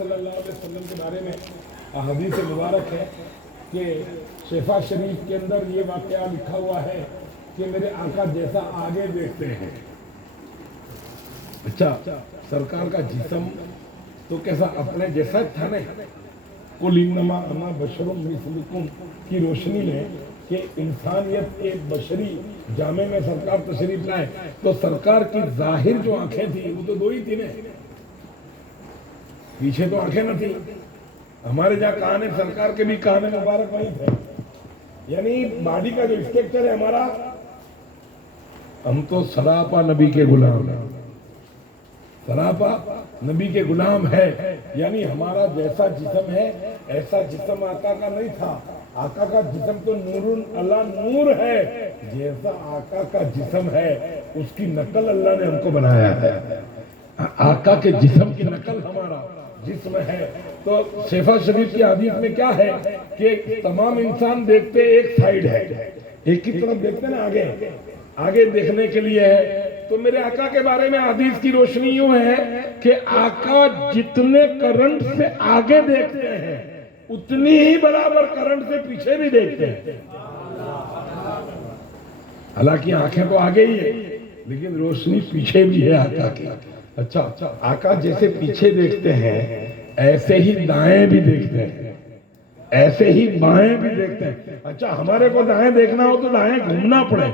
صلی اللہ علیہ وسلم کے بارے میں حدیث مبارک ہے کہ شفا شریف کے اندر یہ واقعہ لکھا ہوا ہے کہ میرے آقا جیسا آگے دیکھتے ہیں. اچھا سرکار کا جسم تو کیسا اپنے جیسا تھا نا. قل انما انا بشر مثلکم کی روشنی میں کہ انسانیت ایک بشری جامع میں سرکار تشریف لائے تو سرکار کی ظاہر جو آنکھیں تھی وہ تو دو ہی تھی نا, پیچھے تو آنکھیں نہ تھی. ہمارے جہاں کان سرکار کے بھی کان مبارک وہیں تھے. یعنی باڈی کا جو اسٹرکچر ہے ہمارا, ہم تو سراپا نبی کے غلام ہیں, سراپا نبی کے غلام ہے. یعنی ہمارا جیسا جسم ہے ایسا جسم آقا کا نہیں تھا. آقا کا جسم تو نور اللہ نور ہے, جیسا آقا کا جسم ہے اس کی نقل اللہ نے ہم کو بنایا ہے. آقا کے جسم کی نقل ہمارا جسم ہے. تو شفا شریف کی حدیث میں کیا ہے کہ تمام انسان دیکھتے ایک سائیڈ ہے, ایک کی طرف دیکھتے نا, آگے دیکھنے کے لیے ہے. تو میرے آقا کے بارے میں حدیث کی روشنی یوں ہے کہ آقا جتنے کرنٹ سے آگے دیکھتے ہیں اتنی ہی برابر کرنٹ سے پیچھے بھی دیکھتے ہیں. حالانکہ آنکھیں تو آگے ہی ہے لیکن روشنی پیچھے بھی ہے آقا کی. اچھا آقا جیسے پیچھے دیکھتے ہیں ایسے ہی دائیں بھی دیکھتے ہیں, ایسے ہی بائیں بھی دیکھتے ہیں. اچھا ہمارے کو دائیں دیکھنا ہو تو دائیں گھومنا پڑے,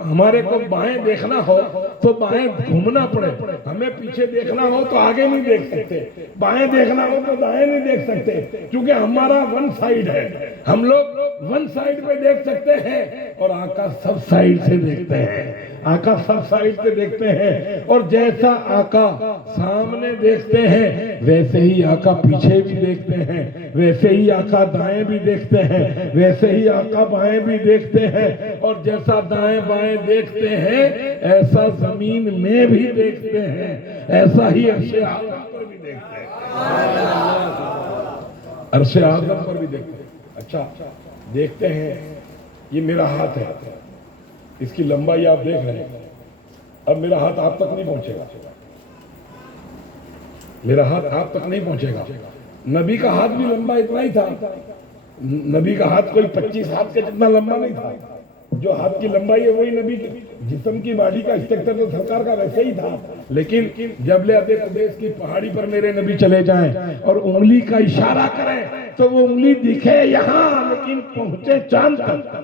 ہمارے کو بائیں دیکھنا ہو تو بائیں گھومنا پڑے. ہمیں پیچھے دیکھنا ہو تو آگے نہیں دیکھ سکتے, بائیں دیکھنا ہو تو دائیں نہیں دیکھ سکتے, کیونکہ ہمارا ون سائیڈ ہے. ہم لوگ ون سائیڈ پہ دیکھ سکتے ہیں اور آقا سب سائیڈ سے دیکھتے ہیں. آقا سب سائیڈ سے دیکھتے ہیں اور جیسا آقا سامنے دیکھتے ہیں ویسے ہی آقا پیچھے بھی دیکھتے ہیں, ویسے ہی آقا دائیں بھی دیکھتے ہیں, ویسے ہی آقا بائیں بھی دیکھتے ہیں. اور جیسا دائیں بائیں دیکھتے ہیں ایسا زمین میں بھی دیکھتے ہیں, ایسا ہی عرش اعظم پر بھی دیکھتے ہیں, عرش اعظم پر بھی دیکھتے ہیں. اچھا دیکھتے ہیں یہ میرا ہاتھ ہے, اس کی لمبائی آپ دیکھ رہے ہیں. اب میرا ہاتھ آپ تک نہیں پہنچے گا, میرا ہاتھ آپ تک نہیں پہنچے گا. نبی کا ہاتھ بھی لمبا اتنا ہی تھا. نبی کا ہاتھ کوئی 25 ہاتھ کے جتنا لمبا نہیں تھا. جو ہاتھ کی لمبائی ہے وہی نبی کے جسم کی باڈی کا اسٹرکچر تو سرکار کا ویسے ہی تھا. لیکن جبل قدیس کی پہاڑی پر میرے نبی چلے جائیں اور انگلی کا اشارہ کریں تو وہ انگلی دکھے یہاں لیکن پہنچے چاند تک,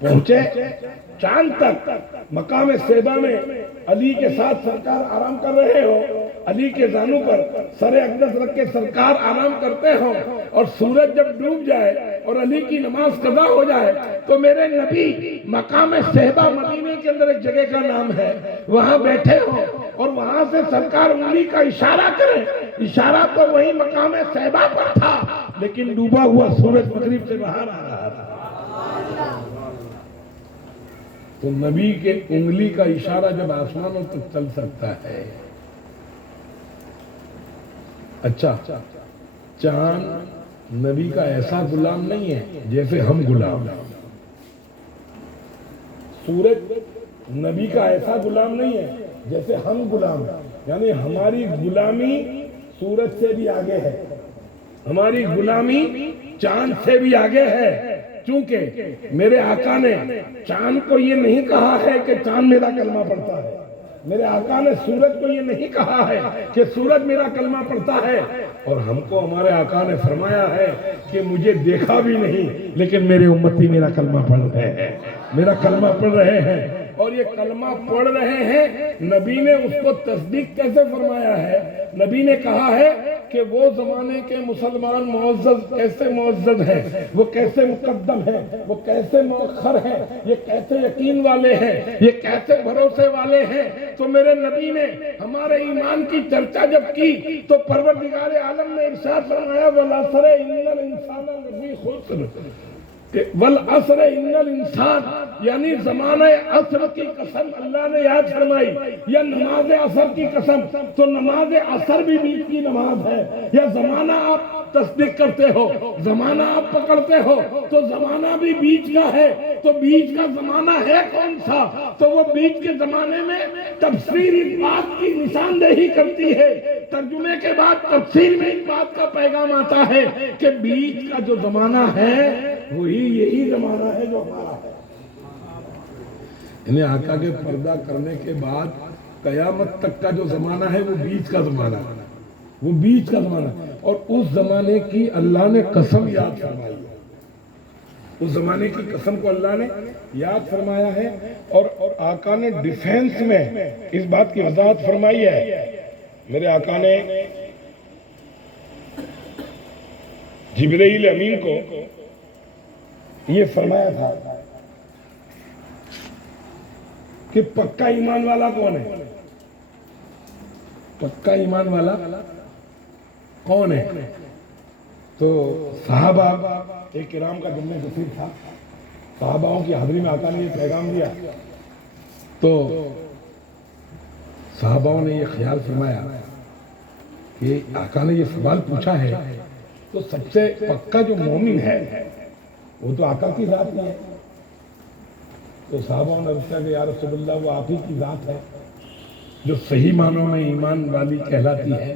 پہنچے چاند تک. مقام صیبہ میں علی کے ساتھ سرکار آرام کر رہے ہو, علی کے زانوں پر سر اقدس رکھ کے سرکار آرام کرتے ہو اور سورج جب ڈوب جائے اور علی کی نماز قضا ہو جائے تو میرے نبی مقام صیبہ مدینے کے اندر ایک جگہ کا نام ہے وہاں بیٹھے ہو اور وہاں سے سرکار انگلی کا اشارہ کریں. اشارہ تو وہی مقام صیبہ پر تھا لیکن ڈوبا ہوا سورج مغرب سے باہر آ رہا تھا. تو نبی کے انگلی کا اشارہ جب آسمانوں تک چل سکتا ہے. اچھا چاند نبی کا ایسا غلام نہیں ہے جیسے ہم غلام. سورج نبی کا ایسا غلام نہیں ہے جیسے ہم غلام ہیں. یعنی ہماری غلامی سورج سے بھی آگے ہے, ہماری غلامی چاند سے بھی آگے ہے. چونکہ میرے آقا نے چاند کو یہ نہیں کہا ہے کہ چاند میرا کلمہ پڑھتا ہے, میرے آقا نے سورج کو یہ نہیں کہا ہے کہ سورج میرا کلمہ پڑھتا ہے. اور ہم کو ہمارے آقا نے فرمایا ہے کہ مجھے دیکھا بھی نہیں لیکن میرے امتی میرا کلمہ پڑھ رہے ہیں, میرا کلمہ پڑھ رہے ہیں. اور یہ کلمہ پڑھ رہے ہیں نبی نے اس کو تصدیق کیسے فرمایا ہے؟ نبی نے کہا ہے کہ وہ زمانے کے مسلمان معزز کیسے معزز ہیں, وہ کیسے مقدم ہیں, وہ کیسے مؤخر ہیں, یہ کیسے یقین والے ہیں, یہ کیسے بھروسے والے ہیں. تو میرے نبی نے ہمارے ایمان کی چرچا جب کی تو پروردگار عالم نے ارشاد فرمایا وَالْعَصْرِ إِنَّ الْإِنسَانَ لَفِي خُسْرٍ, والعصر ان الانسان، یعنی زمانہ عصر کی قسم اللہ نے یاد فرمائی، یا نماز عصر کی قسم، تو نماز عصر بھی بیچ کی نماز ہے، یا زمانہ آپ تصدیق کرتے ہو، زمانہ آپ پکڑتے ہو تو زمانہ بھی بیچ کا ہے، تو بیچ کا زمانہ ہے کون سا؟ تو وہ بیچ کے زمانے میں تفسیر اس بات کی نشاندہی کرتی ہے، ترجمے کے بعد تفسیر میں اس بات کا پیغام آتا ہے کہ بیچ کا جو زمانہ ہے وہی یہی زمانہ ہے جو ہمارا ہے۔ انہیں آقا کے پردہ کرنے کے بعد قیامت تک کا جو زمانہ ہے وہ بیچ کا زمانہ ہے، وہ بیچ کا زمانہ، اور اس زمانے کی اللہ نے قسم یاد فرمائی ہے، اس زمانے کی قسم کو اللہ نے یاد فرمایا ہے، اور آقا نے ڈیفینس میں اس بات کی وضاحت فرمائی ہے۔ میرے آقا نے جبرائیل امین کو یہ فرمایا تھا کہ پکا ایمان والا کون ہے؟ پکا ایمان والا کون ہے؟ تو صحابہ، ایک کرام کا جمع کثیر تھا، صحاباؤں کی حاضری میں آقا نے یہ پیغام دیا، تو صحاباؤں نے یہ خیال فرمایا کہ آقا نے یہ سوال پوچھا ہے تو سب سے پکا جو مومن ہے وہ تو آقا کی ذات ہے۔ تو صحابہ نے عرض کیا کہ یا رسول اللہ وہ آپ ہی کی ذات ہے جو صحیح معنوں میں ایمان والی کہلاتی ہے۔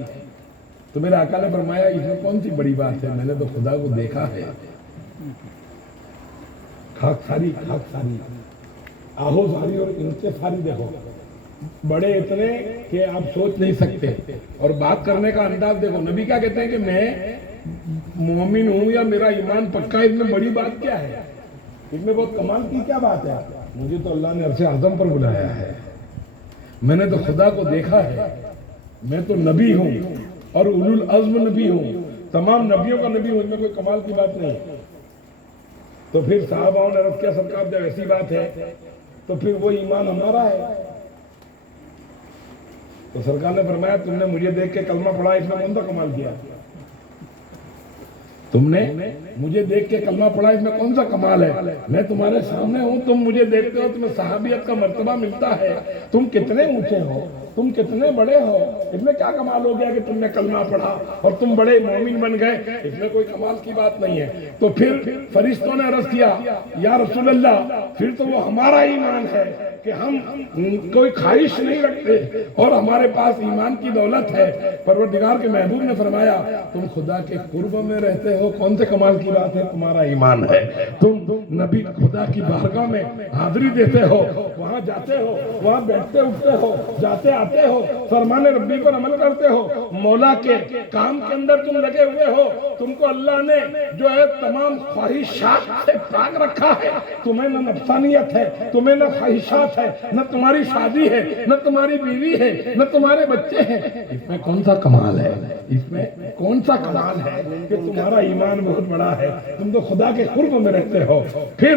تو میرے آقا نے فرمایا اس میں کون سی بڑی بات ہے، میں نے تو خدا کو دیکھا ہے۔ خاک ساری آہو ساری اور انتصاری دیکھو، بڑے اتنے کہ آپ سوچ نہیں سکتے، اور بات کرنے کا انداز دیکھو۔ نبی کیا کہتے ہیں کہ میں مومن ہوں یا میرا ایمان پکا، اس میں بڑی بات کیا ہے، اس میں بہت کمال کی کیا بات ہے؟ مجھے تو اللہ نے عرش اعظم پر بلایا ہے، میں نے تو خدا کو دیکھا ہے، میں تو نبی ہوں اور اولو العزم نبی ہوں، تمام نبیوں کا نبی ہوں، اس میں کوئی کمال کی بات نہیں۔ تو پھر صحابہ نے عرض کیا سرکار جب ایسی بات ہے تو پھر وہ ایمان ہمارا ہے۔ تو سرکار نے فرمایا تم نے مجھے دیکھ کے کلمہ پڑھا، اس میں کون سا کمال کیا؟ تم نے مجھے دیکھ کے کلمہ پڑھا، اس میں کون سا کمال ہے؟ میں تمہارے سامنے ہوں، تم مجھے دیکھتے ہو، تمہیں صحابیت کا مرتبہ ملتا ہے، تم کتنے اونچے ہو، تم کتنے بڑے ہو، اس میں کیا کمال ہو گیا کہ تم نے کلمہ پڑھا اور تم بڑے مومن بن گئے؟ اس میں کوئی کمال کی بات نہیں ہے۔ تو پھر فرشتوں نے عرض کیا یا رسول اللہ پھر تو وہ ہمارا ایمان ہے کہ ہم کوئی خواہش نہیں رکھتے اور ہمارے پاس ایمان کی دولت ہے۔ پروردگار کے محبوب نے فرمایا تم خدا کے قرب میں رہتے ہو، کون سے کمال کی بات ہے؟ تمہارا ایمان ہے۔ تم نبی خدا کی بارگاہ میں حاضری دیتے ہو، وہاں جاتے ہو، وہاں بیٹھتے اٹھتے ہو، جاتے آتے ہو، فرمان ربی پر عمل کرتے ہو، مولا کے کام کے اندر تم لگے ہوئے ہو، تم کو اللہ نے جو ہے تمام خواہشات سے پاک رکھا ہے، تمہیں نہ نفسانیت ہے، تمہیں نہ خواہشات ہے، نہ تمہاری شادی ہے، نہ تمہاری بیوی ہے، نہ تمہارے بچے ہیں۔ اس میں کون سا کمال ہے؟ اس میں کون سا کمال ہے کہ تمہارا ایمان بہت بڑا ہے، تم تو خدا کے قرب میں رہتے ہو۔ پھر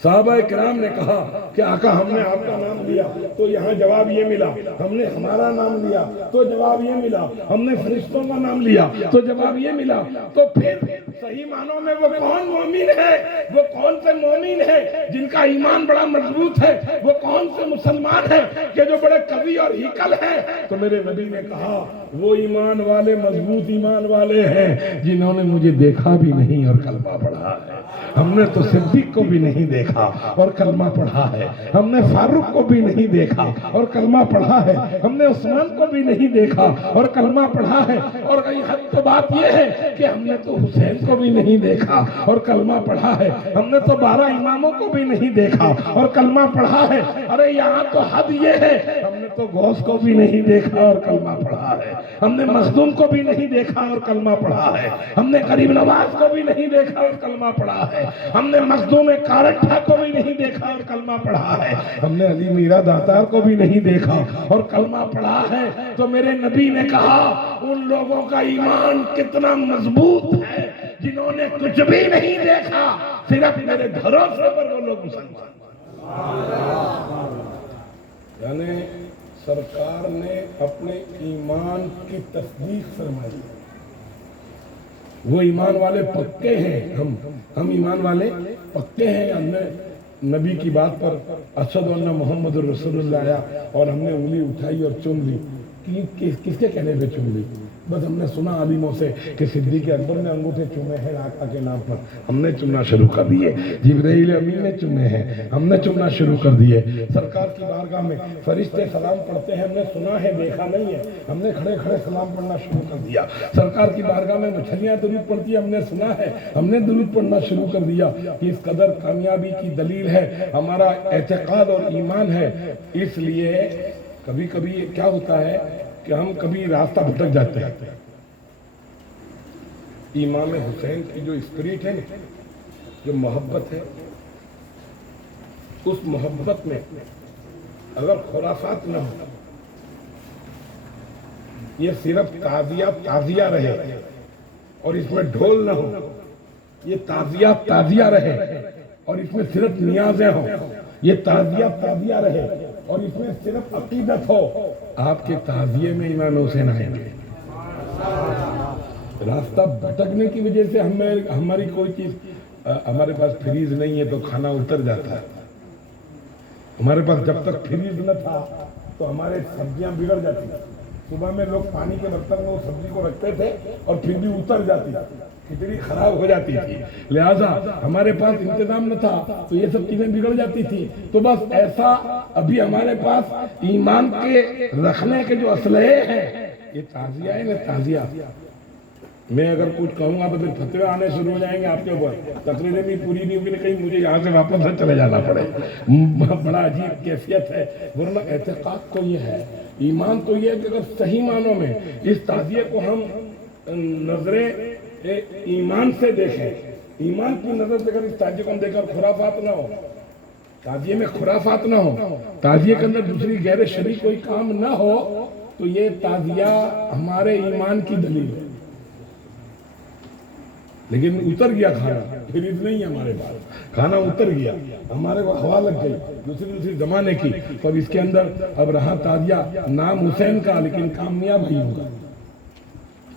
صحابہ کرام نے کہا کہ آقا ہم نے آپ کا نام لیا تو یہاں جواب یہ ملا، ہم نے ہمارا نام لیا تو جواب یہ ملا، ہم نے فرشتوں کا نام لیا تو جواب یہ ملا۔ تو پھر صحیح معنوں میں وہ کون مومن ہے، وہ کون سے مومن ہے جن کا ایمان بڑا مضبوط ہے، وہ کون سے مسلمان ہے کہ جو بڑے قوی اور ہیکل ہیں؟ تو میرے نبی نے کہا وہ ایمان والے، مضبوط ایمان والے ہیں جنہوں نے مجھے دیکھا بھی نہیں اور کلمہ پڑھا ہے۔ ہم نے تو صدیق کو بھی نہیں دیکھا اور کلمہ پڑھا ہے، ہم نے فاروق کو بھی نہیں دیکھا اور کلمہ پڑھا ہے، ہم نے عثمان کو بھی نہیں دیکھا اور کلمہ پڑھا ہے، اور کئی حد تو بات یہ ہے کہ ہم نے تو حسین کو بھی نہیں دیکھا اور کلمہ پڑھا ہے، ہم نے تو 12 اماموں کو بھی نہیں دیکھا اور کلمہ پڑھا ہے۔ ارے یہاں تو حد یہ ہے ہم نے تو غوث کو بھی نہیں دیکھا اور کلمہ پڑھا ہے، ہم نے مخدوم کو بھی نہیں دیکھا اور کلمہ پڑھا ہے، ہم نے غریب نواز کو بھی نہیں دیکھا اور کلمہ پڑھا ہے، ہم نے مخدوم کارٹھا کو بھی نہیں دیکھا اور کلمہ پڑھا ہے، ہم نے علی میرا داتار کو بھی نہیں دیکھا اور کلمہ پڑھا ہے۔ تو میرے نبی نے کہا ان لوگوں کا ایمان کتنا مضبوط ہے جنہوں نے کچھ بھی نہیں دیکھا، صرف میرے بھروسے پر وہ لوگ مسلمان۔ یعنی سرکار نے اپنے ایمان کی تصدیق فرمائی وہ ایمان والے پکے ہیں، ہم ایمان والے پکے ہیں۔ ہم نے نبی کی بات پر اشہد ان محمد رسول اللہ آیا اور ہم نے انگلی اٹھائی اور چوم لی، کس کے کہنے پہ چوم لی؟ بس ہم نے سنا عالموں سے کہ صدیق اکبر نے انگوٹھے چومے ہیں آقا کے نام پر، ہم نے چومنا شروع کر دیے۔ جبرائیل امین نے چومے ہیں، ہم نے چومنا شروع کر دیے۔ سرکار کی بارگاہ میں فرشتے سلام پڑھتے ہیں، ہم نے سنا ہے دیکھا نہیں ہے، ہم نے کھڑے کھڑے سلام پڑھنا شروع کر دیا۔ سرکار کی بارگاہ میں مچھلیاں درود پڑھتی ہیں، ہم نے سنا ہے، ہم نے درود پڑھنا شروع کر دیا۔ اس قدر کامیابی کی دلیل ہے ہمارا اعتقاد اور ایمان ہے۔ اس لیے کبھی کبھی کیا ہوتا ہے کہ ہم کبھی راستہ بھٹک جاتے ہیں۔ امام حسین کی جو اسپرٹ ہے، جو محبت ہے، اس محبت میں اگر خرافات نہ ہو، یہ صرف تعزیہ رہے اور اس میں ڈھول نہ ہو، یہ تعزیہ رہے اور اس میں صرف نیازیں ہوں، یہ تعزیہ رہے اور اس میں صرف عقیدت ہو، آپ کے تعزیے میں امام حسین آئیں گے۔ راستہ بھٹکنے کی وجہ سے ہماری کوئی چیز، ہمارے پاس فریز نہیں ہے تو کھانا اتر جاتا ہے، ہمارے پاس جب تک فریز نہ تھا تو ہمارے سبزیاں بگڑ جاتی تھیں۔ صبح میں لوگ پانی کے برتن میں وہ سبزی کو رکھتے تھے اور پھر بھی اتر جاتی تھی، کھچڑی خراب ہو جاتی تھی، لہذا ہمارے پاس انتظام نہ تھا تو یہ سب چیزیں بگڑ جاتی تھی۔ تو بس ایسا ابھی ہمارے پاس ایمان کے رکھنے کے جو اسلحے ہیں، یہ تعزیہ ہے نا، تعزیہ۔ میں اگر کچھ کہوں گا تو پھر فتوے آنے شروع ہو جائیں گے آپ کے اوپر، تقریریں بھی پوری نہیں ہوگی، کہیں مجھے یہاں سے واپس سے چلے جانا پڑے۔ بڑا عجیب کیفیت ہے، ورنہ اعتقاد تو یہ ہے، ایمان تو یہ ہے کہ اگر صحیح معنوں میں اس تعزیے کو ہم نظر ایمان سے دیکھیں، ایمان کی نظر سے اگر اس تعزیے کو ہم دیکھیں، خرافات نہ ہو، تعزیے میں خرافات نہ ہو، تعزیے کے اندر دوسری غیر شرعی کوئی کام نہ ہو، تو یہ تعزیہ ہمارے ایمان کی دلیل ہے۔ لیکن اتر گیا کھانا، فریز نہیں ہے ہمارے پاس، کھانا اتر گیا، ہمارے کو ہوا لگ گئی دوسری زمانے کی، تو اب اس کے اندر اب رہا تعزیہ نام حسین کا، لیکن کام میاں بھائیوں کا،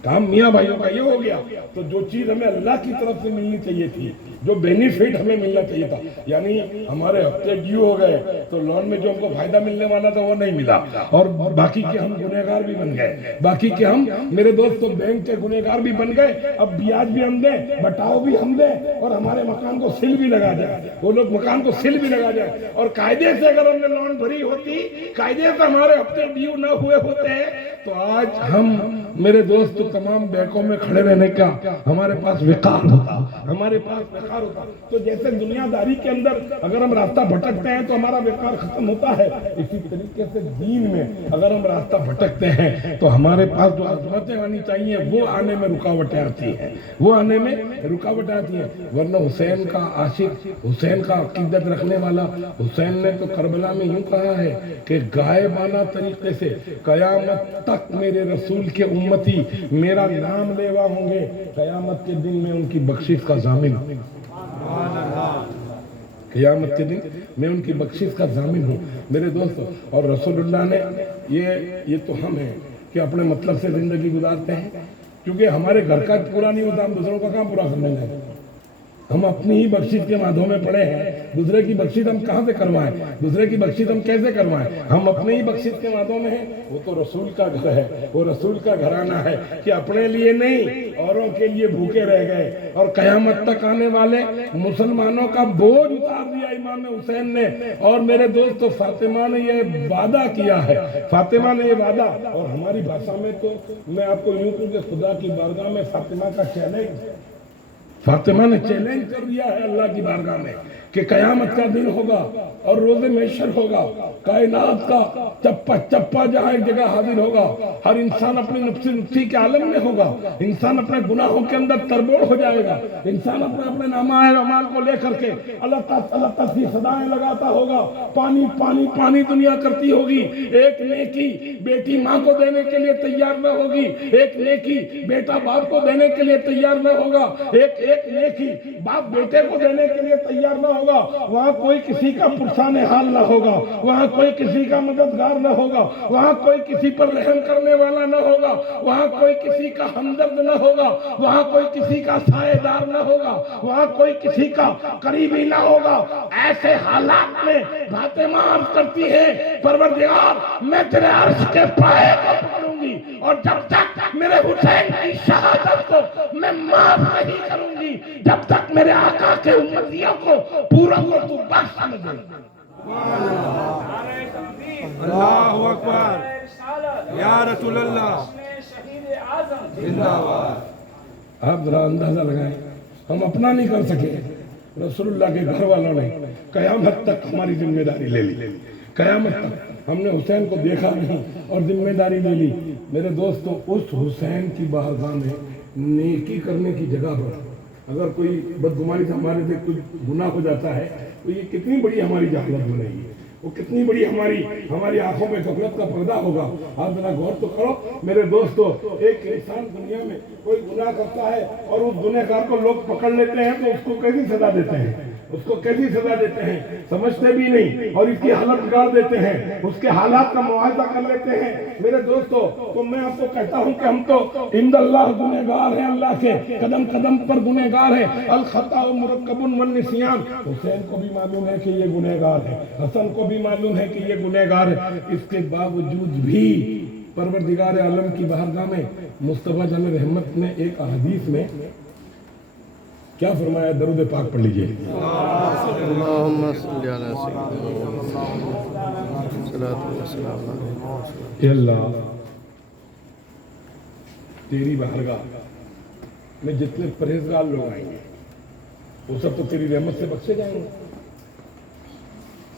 کام میاں بھائیوں کا یہ ہو گیا۔ تو جو چیز ہمیں اللہ کی طرف سے ملنی چاہیے تھی، جو بینیفٹ ہمیں ملنا چاہیے تھا، یعنی ہمارے ہفتے ڈیو ہو گئے تو لون میں جو ہم کو فائدہ ملنے والا تھا وہ نہیں ملا، اور باقی کے ہم گنہگار بھی بن گئے، باقی کے ہم میرے دوست تو بینک کے گنہگار بھی بن گئے، اب بیاج بھی ہم دیں، بٹاؤ بھی ہم دیں، اور ہمارے مکان کو سیل بھی لگا جائے، وہ لوگ مکان کو سیل بھی لگا جائے، اور قاعدے سے اگر ہم نے لون بھری ہوتی، قاعدے سے ہمارے ہفتے ڈیو نہ ہوئے ہوتے، تو آج ہم میرے دوست تمام بینکوں میں کھڑے رہنے کا ہمارے پاس وقار ہوتا، ہمارے پاس وقار ہوتا۔ تو جیسے دنیا داری کے اندر اگر ہم راستہ بھٹکتے ہیں تو ہمارا وقار ختم ہوتا ہے، اسی طریقے سے دین میں اگر ہم راستہ بھٹکتے ہیں تو ہمارے پاس جو عظمتیں آنی چاہیے وہ آنے میں رکاوٹیں آتی ہیں، وہ آنے میں رکاوٹیں آتی ہیں۔ ورنہ حسین کا عاشق، حسین کا عقیدت رکھنے والا، حسین نے تو کربلا میں یوں کہا ہے کہ غائبانہ طریقے سے قیامت تک میرے رسول کے امتی میرا نام لیوا ہوں گے، قیامت کے دن میں ان کی بخشش کا ضامن ہوں، قیامت کے دن میں ان کی بخشش کا ضامن ہوں میرے دوستو۔ اور رسول اللہ نے یہ تو ہم ہیں کہ اپنے مطلب سے زندگی گزارتے ہیں، کیونکہ ہمارے گھر کا پورا نہیں ہوتا، ہم دوسروں کا کام پورا کر لیں گے۔ ہم اپنی ہی بخشش کے مادھوں میں پڑے ہیں، دوسرے کی بخشش ہم کہاں سے کروائیں، دوسرے کی بخشش ہم کیسے کروائیں؟ ہم اپنے ہی بخشش کے مادھوں میں ہیں۔ وہ تو رسول کا گھر ہے، وہ رسول کا گھرانہ ہے کہ اپنے لیے نہیں اوروں کے لیے بھوکے رہ گئے، اور قیامت تک آنے والے مسلمانوں کا بوجھ اتار دیا امام حسین نے۔ اور میرے دوستو، فاطمہ نے یہ وعدہ کیا ہے، فاطمہ نے یہ وعدہ، اور ہماری بھاشا میں تو میں آپ کو یوں کہوں کہ خدا کی بارگاہ میں فاطمہ کا چیلنج، فاطمہ نے چیلنج کر دیا ہے اللہ کی بارگاہ میں کہ قیامت کا دن ہوگا اور روز محشر ہوگا، کائنات کا چپا چپا جہاں ایک جگہ حاضر ہوگا، ہر انسان اپنی نفسی کے عالم میں ہوگا، انسان اپنے گناہوں کے اندر تربوڑ ہو جائے گا، انسان اپنے نامہ اعمال کو لے کر کے اللہ تعالیٰ کی صدائیں لگاتا ہوگا، پانی پانی پانی دنیا کرتی ہوگی، ایک نیکی بیٹی ماں کو دینے کے لیے تیار نہ ہوگی، ایک نیکی بیٹا باپ کو دینے کے لیے تیار نہ ہوگا، ایک نیکی باپ بیٹے کو دینے کے لیے تیار نہ ہوگا، وہاں کوئی کسی کا پرسان حال نہ ہوگا، وہاں کوئی کسی کا مددگار نہ ہوگا، وہاں کوئی کسی پر رحم کرنے والا نہ ہوگا، وہاں کوئی کسی کا ہمدرد نہ ہوگا، وہاں کوئی کسی کا سائے دار نہ ہوگا، وہاں کوئی کسی کا قریبی نہ ہوگا۔ ایسے حالات میں فاطمہ عرض کرتی ہے پروردگار میں تیرے عرش کے پائے کو پکڑوں گی، اور جب تک میرے حسین کی شہادت کو میں معاف نہیں کروں گی، جب تک میرے آقا کے امتیوں کو پورا کو تو بخش نہ دے۔ اللہ اکبر، یا رسول اللہ زندہ باد۔ آپ ذرا اندازہ لگائیں، ہم اپنا نہیں کر سکے، رسول اللہ کے گھر والوں نے قیامت تک ہماری ذمہ داری لے لی، قیامت تک ہم نے حسین کو دیکھا نہیں اور ذمہ داری لے لی۔ میرے دوستوں، اس حسین کی بارگاہ میں نیکی کرنے کی جگہ پر اگر کوئی بدگمانی سے ہمارے سے کوئی گناہ ہو جاتا ہے تو یہ کتنی بڑی ہماری جہالت ہو رہی ہے، وہ کتنی بڑی ہماری آنکھوں میں غفلت کا پردہ ہوگا۔ آپ ذرا غور تو کرو میرے دوستو، ایک انسان دنیا میں کوئی گناہ کرتا ہے اور اس گنہ گار کو لوگ پکڑ لیتے ہیں تو اس کو کیسی سزا دیتے ہیں، اس کو کیسی سزا دیتے ہیں، سمجھتے بھی نہیں اور اس کی حالت بگاڑ دیتے ہیں، اس کے حالات کا معاہدہ کر لیتے ہیں۔ میرے دوستو، تو میں آپ کو کہتا ہوں کہ ہم تو عند اللہ گنہگار ہیں، اللہ کے قدم قدم پر گنہگار ہیں۔ الخطا مرکب والنسیان، حسین کو بھی معلوم ہے کہ یہ گنہگار ہے، حسن کو بھی معلوم ہے کہ یہ گنہگار ہے، اس کے باوجود بھی پروردگار عالم کی بارگاہ میں مصطفیٰ جان رحمت نے ایک حدیث میں کیا فرمایا؟ درود پاک پڑھ لیجئے۔ اللہم صلی علی سیدنا صلاۃ والسلام علیہ۔ اے اللہ، تیری بارگاہ میں جتنے پرہیزگار لوگ آئیں گے وہ سب تو تیری رحمت سے بخشے جائیں گے،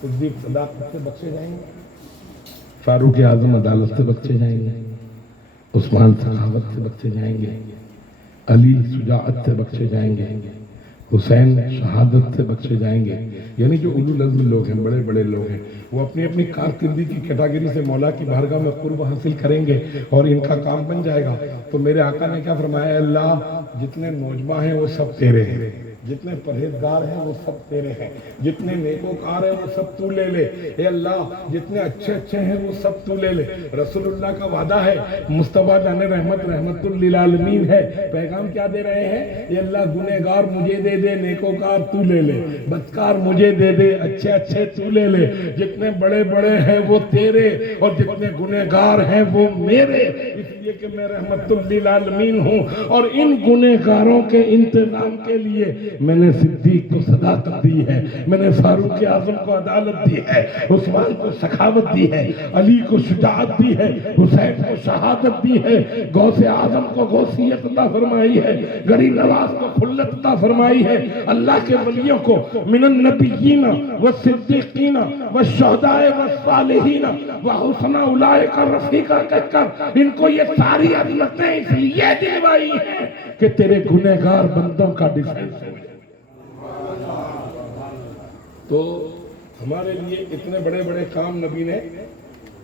صدیق صداقت سے بخشے جائیں گے، فاروق اعظم عدالت سے بخشے جائیں گے، عثمان سخاوت سے بخشے جائیں گے، علی شجاعت سے بخشے جائیں گے، حسین شہادت سے بخشے جائیں گے۔ یعنی جو اولو العزم لوگ ہیں، بڑے بڑے لوگ ہیں، وہ اپنی اپنی کارکردگی کی کیٹاگری سے مولا کی بارگاہ میں قرب حاصل کریں گے اور ان کا کام بن جائے گا۔ تو میرے آقا نے کیا فرمایا؟ اے اللہ، جتنے نوجواں ہیں وہ سب تیرے ہیں، جتنے پرہیزگار ہیں وہ سب تیرے ہیں، جتنے نیکوکار ہیں وہ سب تو لے لے۔ اے اللہ، جتنے اچھے اچھے ہیں وہ سب تو لے لے۔ رسول اللہ کا وعدہ ہے، مصطفیٰ جان رحمت رحمت للعالمین ہے، پیغام کیا دے رہے ہیں؟ اے اللہ، گنہگار مجھے دے دے، نیکوکار تو لے لے، بدکار مجھے دے دے، اچھے اچھے تو لے لے۔ جتنے بڑے بڑے ہیں وہ تیرے اور جتنے گنہگار ہیں وہ میرے، اس لیے کہ میں رحمت للعالمین ہوں۔ اور ان گنہگاروں کے انتظام کے لیے میں نے صدیق کو صداقت دی ہے، میں نے فاروق اعظم کو عدالت دی ہے، عثمان کو سخاوت دی ہے، علی کو شجاعت دی ہے، حسین کو شہادت دی ہے، غوث اعظم کو غوثیت عطا فرمائی ہے، غریب نواز کو خلت عطا فرمائی ہے، اللہ کے ولیوں کو من النبیین والصدیقین والشہداء والصالحین وحسن اولئک رفیقا کہہ کر ان کو یہ ساری عظمتیں اس لیے دلوائی ہیں کہ تیرے گنہگار بندوں کا ڈیفینس ہو۔ تو ہمارے لیے اتنے بڑے بڑے کام نبی نے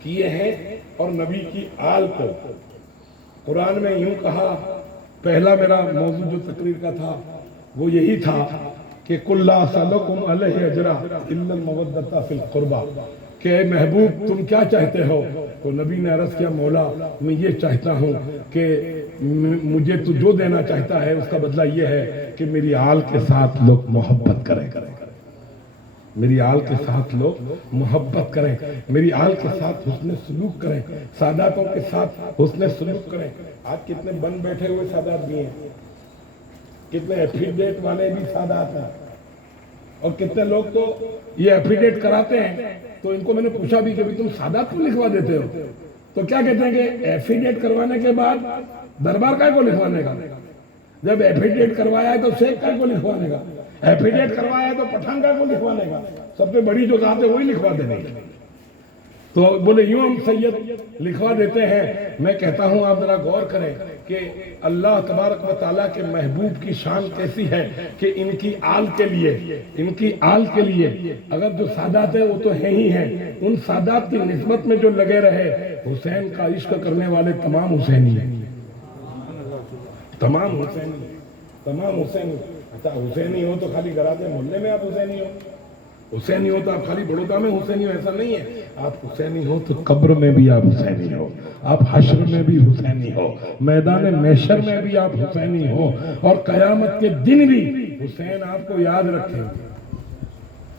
کیے ہیں، اور نبی کی آل کو قرآن میں یوں کہا، پہلا میرا موضوع جو تقریر کا تھا وہ یہی تھا کہ قُلْ لَا أَسْأَلُكُمْ عَلَيْهِ أَجْرًا إِلَّا الْمَوَدَّةَ فِي الْقُرْبَى، کہ اے محبوب تم کیا چاہتے ہو؟ تو نبی نے عرض کیا، مولا میں یہ چاہتا ہوں کہ مجھے تو جو دینا چاہتا ہے اس کا بدلہ یہ ہے کہ میری آل کے ساتھ لوگ محبت کریں، میری آل کے ساتھ لوگ محبت کریں، میری آل کے ساتھ حسن سلوک کریں، ساداتوں کے ساتھ حسن سلوک کریں۔ آج کتنے بن بیٹھے ہوئے سادات بھی ہیں، کتنے ایفیڈیٹ والے بھی سادات ہیں، اور کتنے لوگ تو یہ ایفیڈیٹ کراتے ہیں تو ان کو میں نے پوچھا بھی کہ تم سادات کو لکھوا دیتے ہو؟ تو کیا کہتے ہیں کہ ایفیڈیٹ کروانے کے بعد دربار کا کو لکھوانے کا، جب ایفیڈیٹ کروایا ہے تو شیخ کا کو لکھوانے کا، ایفیڈیٹ کروایا ہے تو پٹھان کا کو لکھوانے کا، سب سے بڑی جو ذات ہے وہی لکھوا دینے کا۔ تو بولے یوں ہم سید لکھوا دیتے ہیں۔ میں کہتا ہوں آپ ذرا غور کریں کہ اللہ تبارک و تعالیٰ کے محبوب کی شان کیسی ہے کہ ان کی آل کے لیے اگر جو سادات ہیں وہ تو ہیں ہی ہیں، ان سادات کی نسبت میں جو لگے رہے، حسین کا عشق کرنے والے تمام حسینی ہیں، تمام حسینی۔ اچھا حسینی ہو تو خالی گھراتے محلے میں آپ حسینی ہو؟ حسینی ہو تو آپ خالی بڑودہ میں حسینی ہو ایسا نہیں ہے، آپ حسینی ہو تو قبر میں بھی آپ حسینی ہو، آپ حشر میں بھی حسینی ہو، میدان محشر میں بھی آپ حسینی ہو، اور قیامت کے دن بھی حسین آپ کو یاد رکھیں گے۔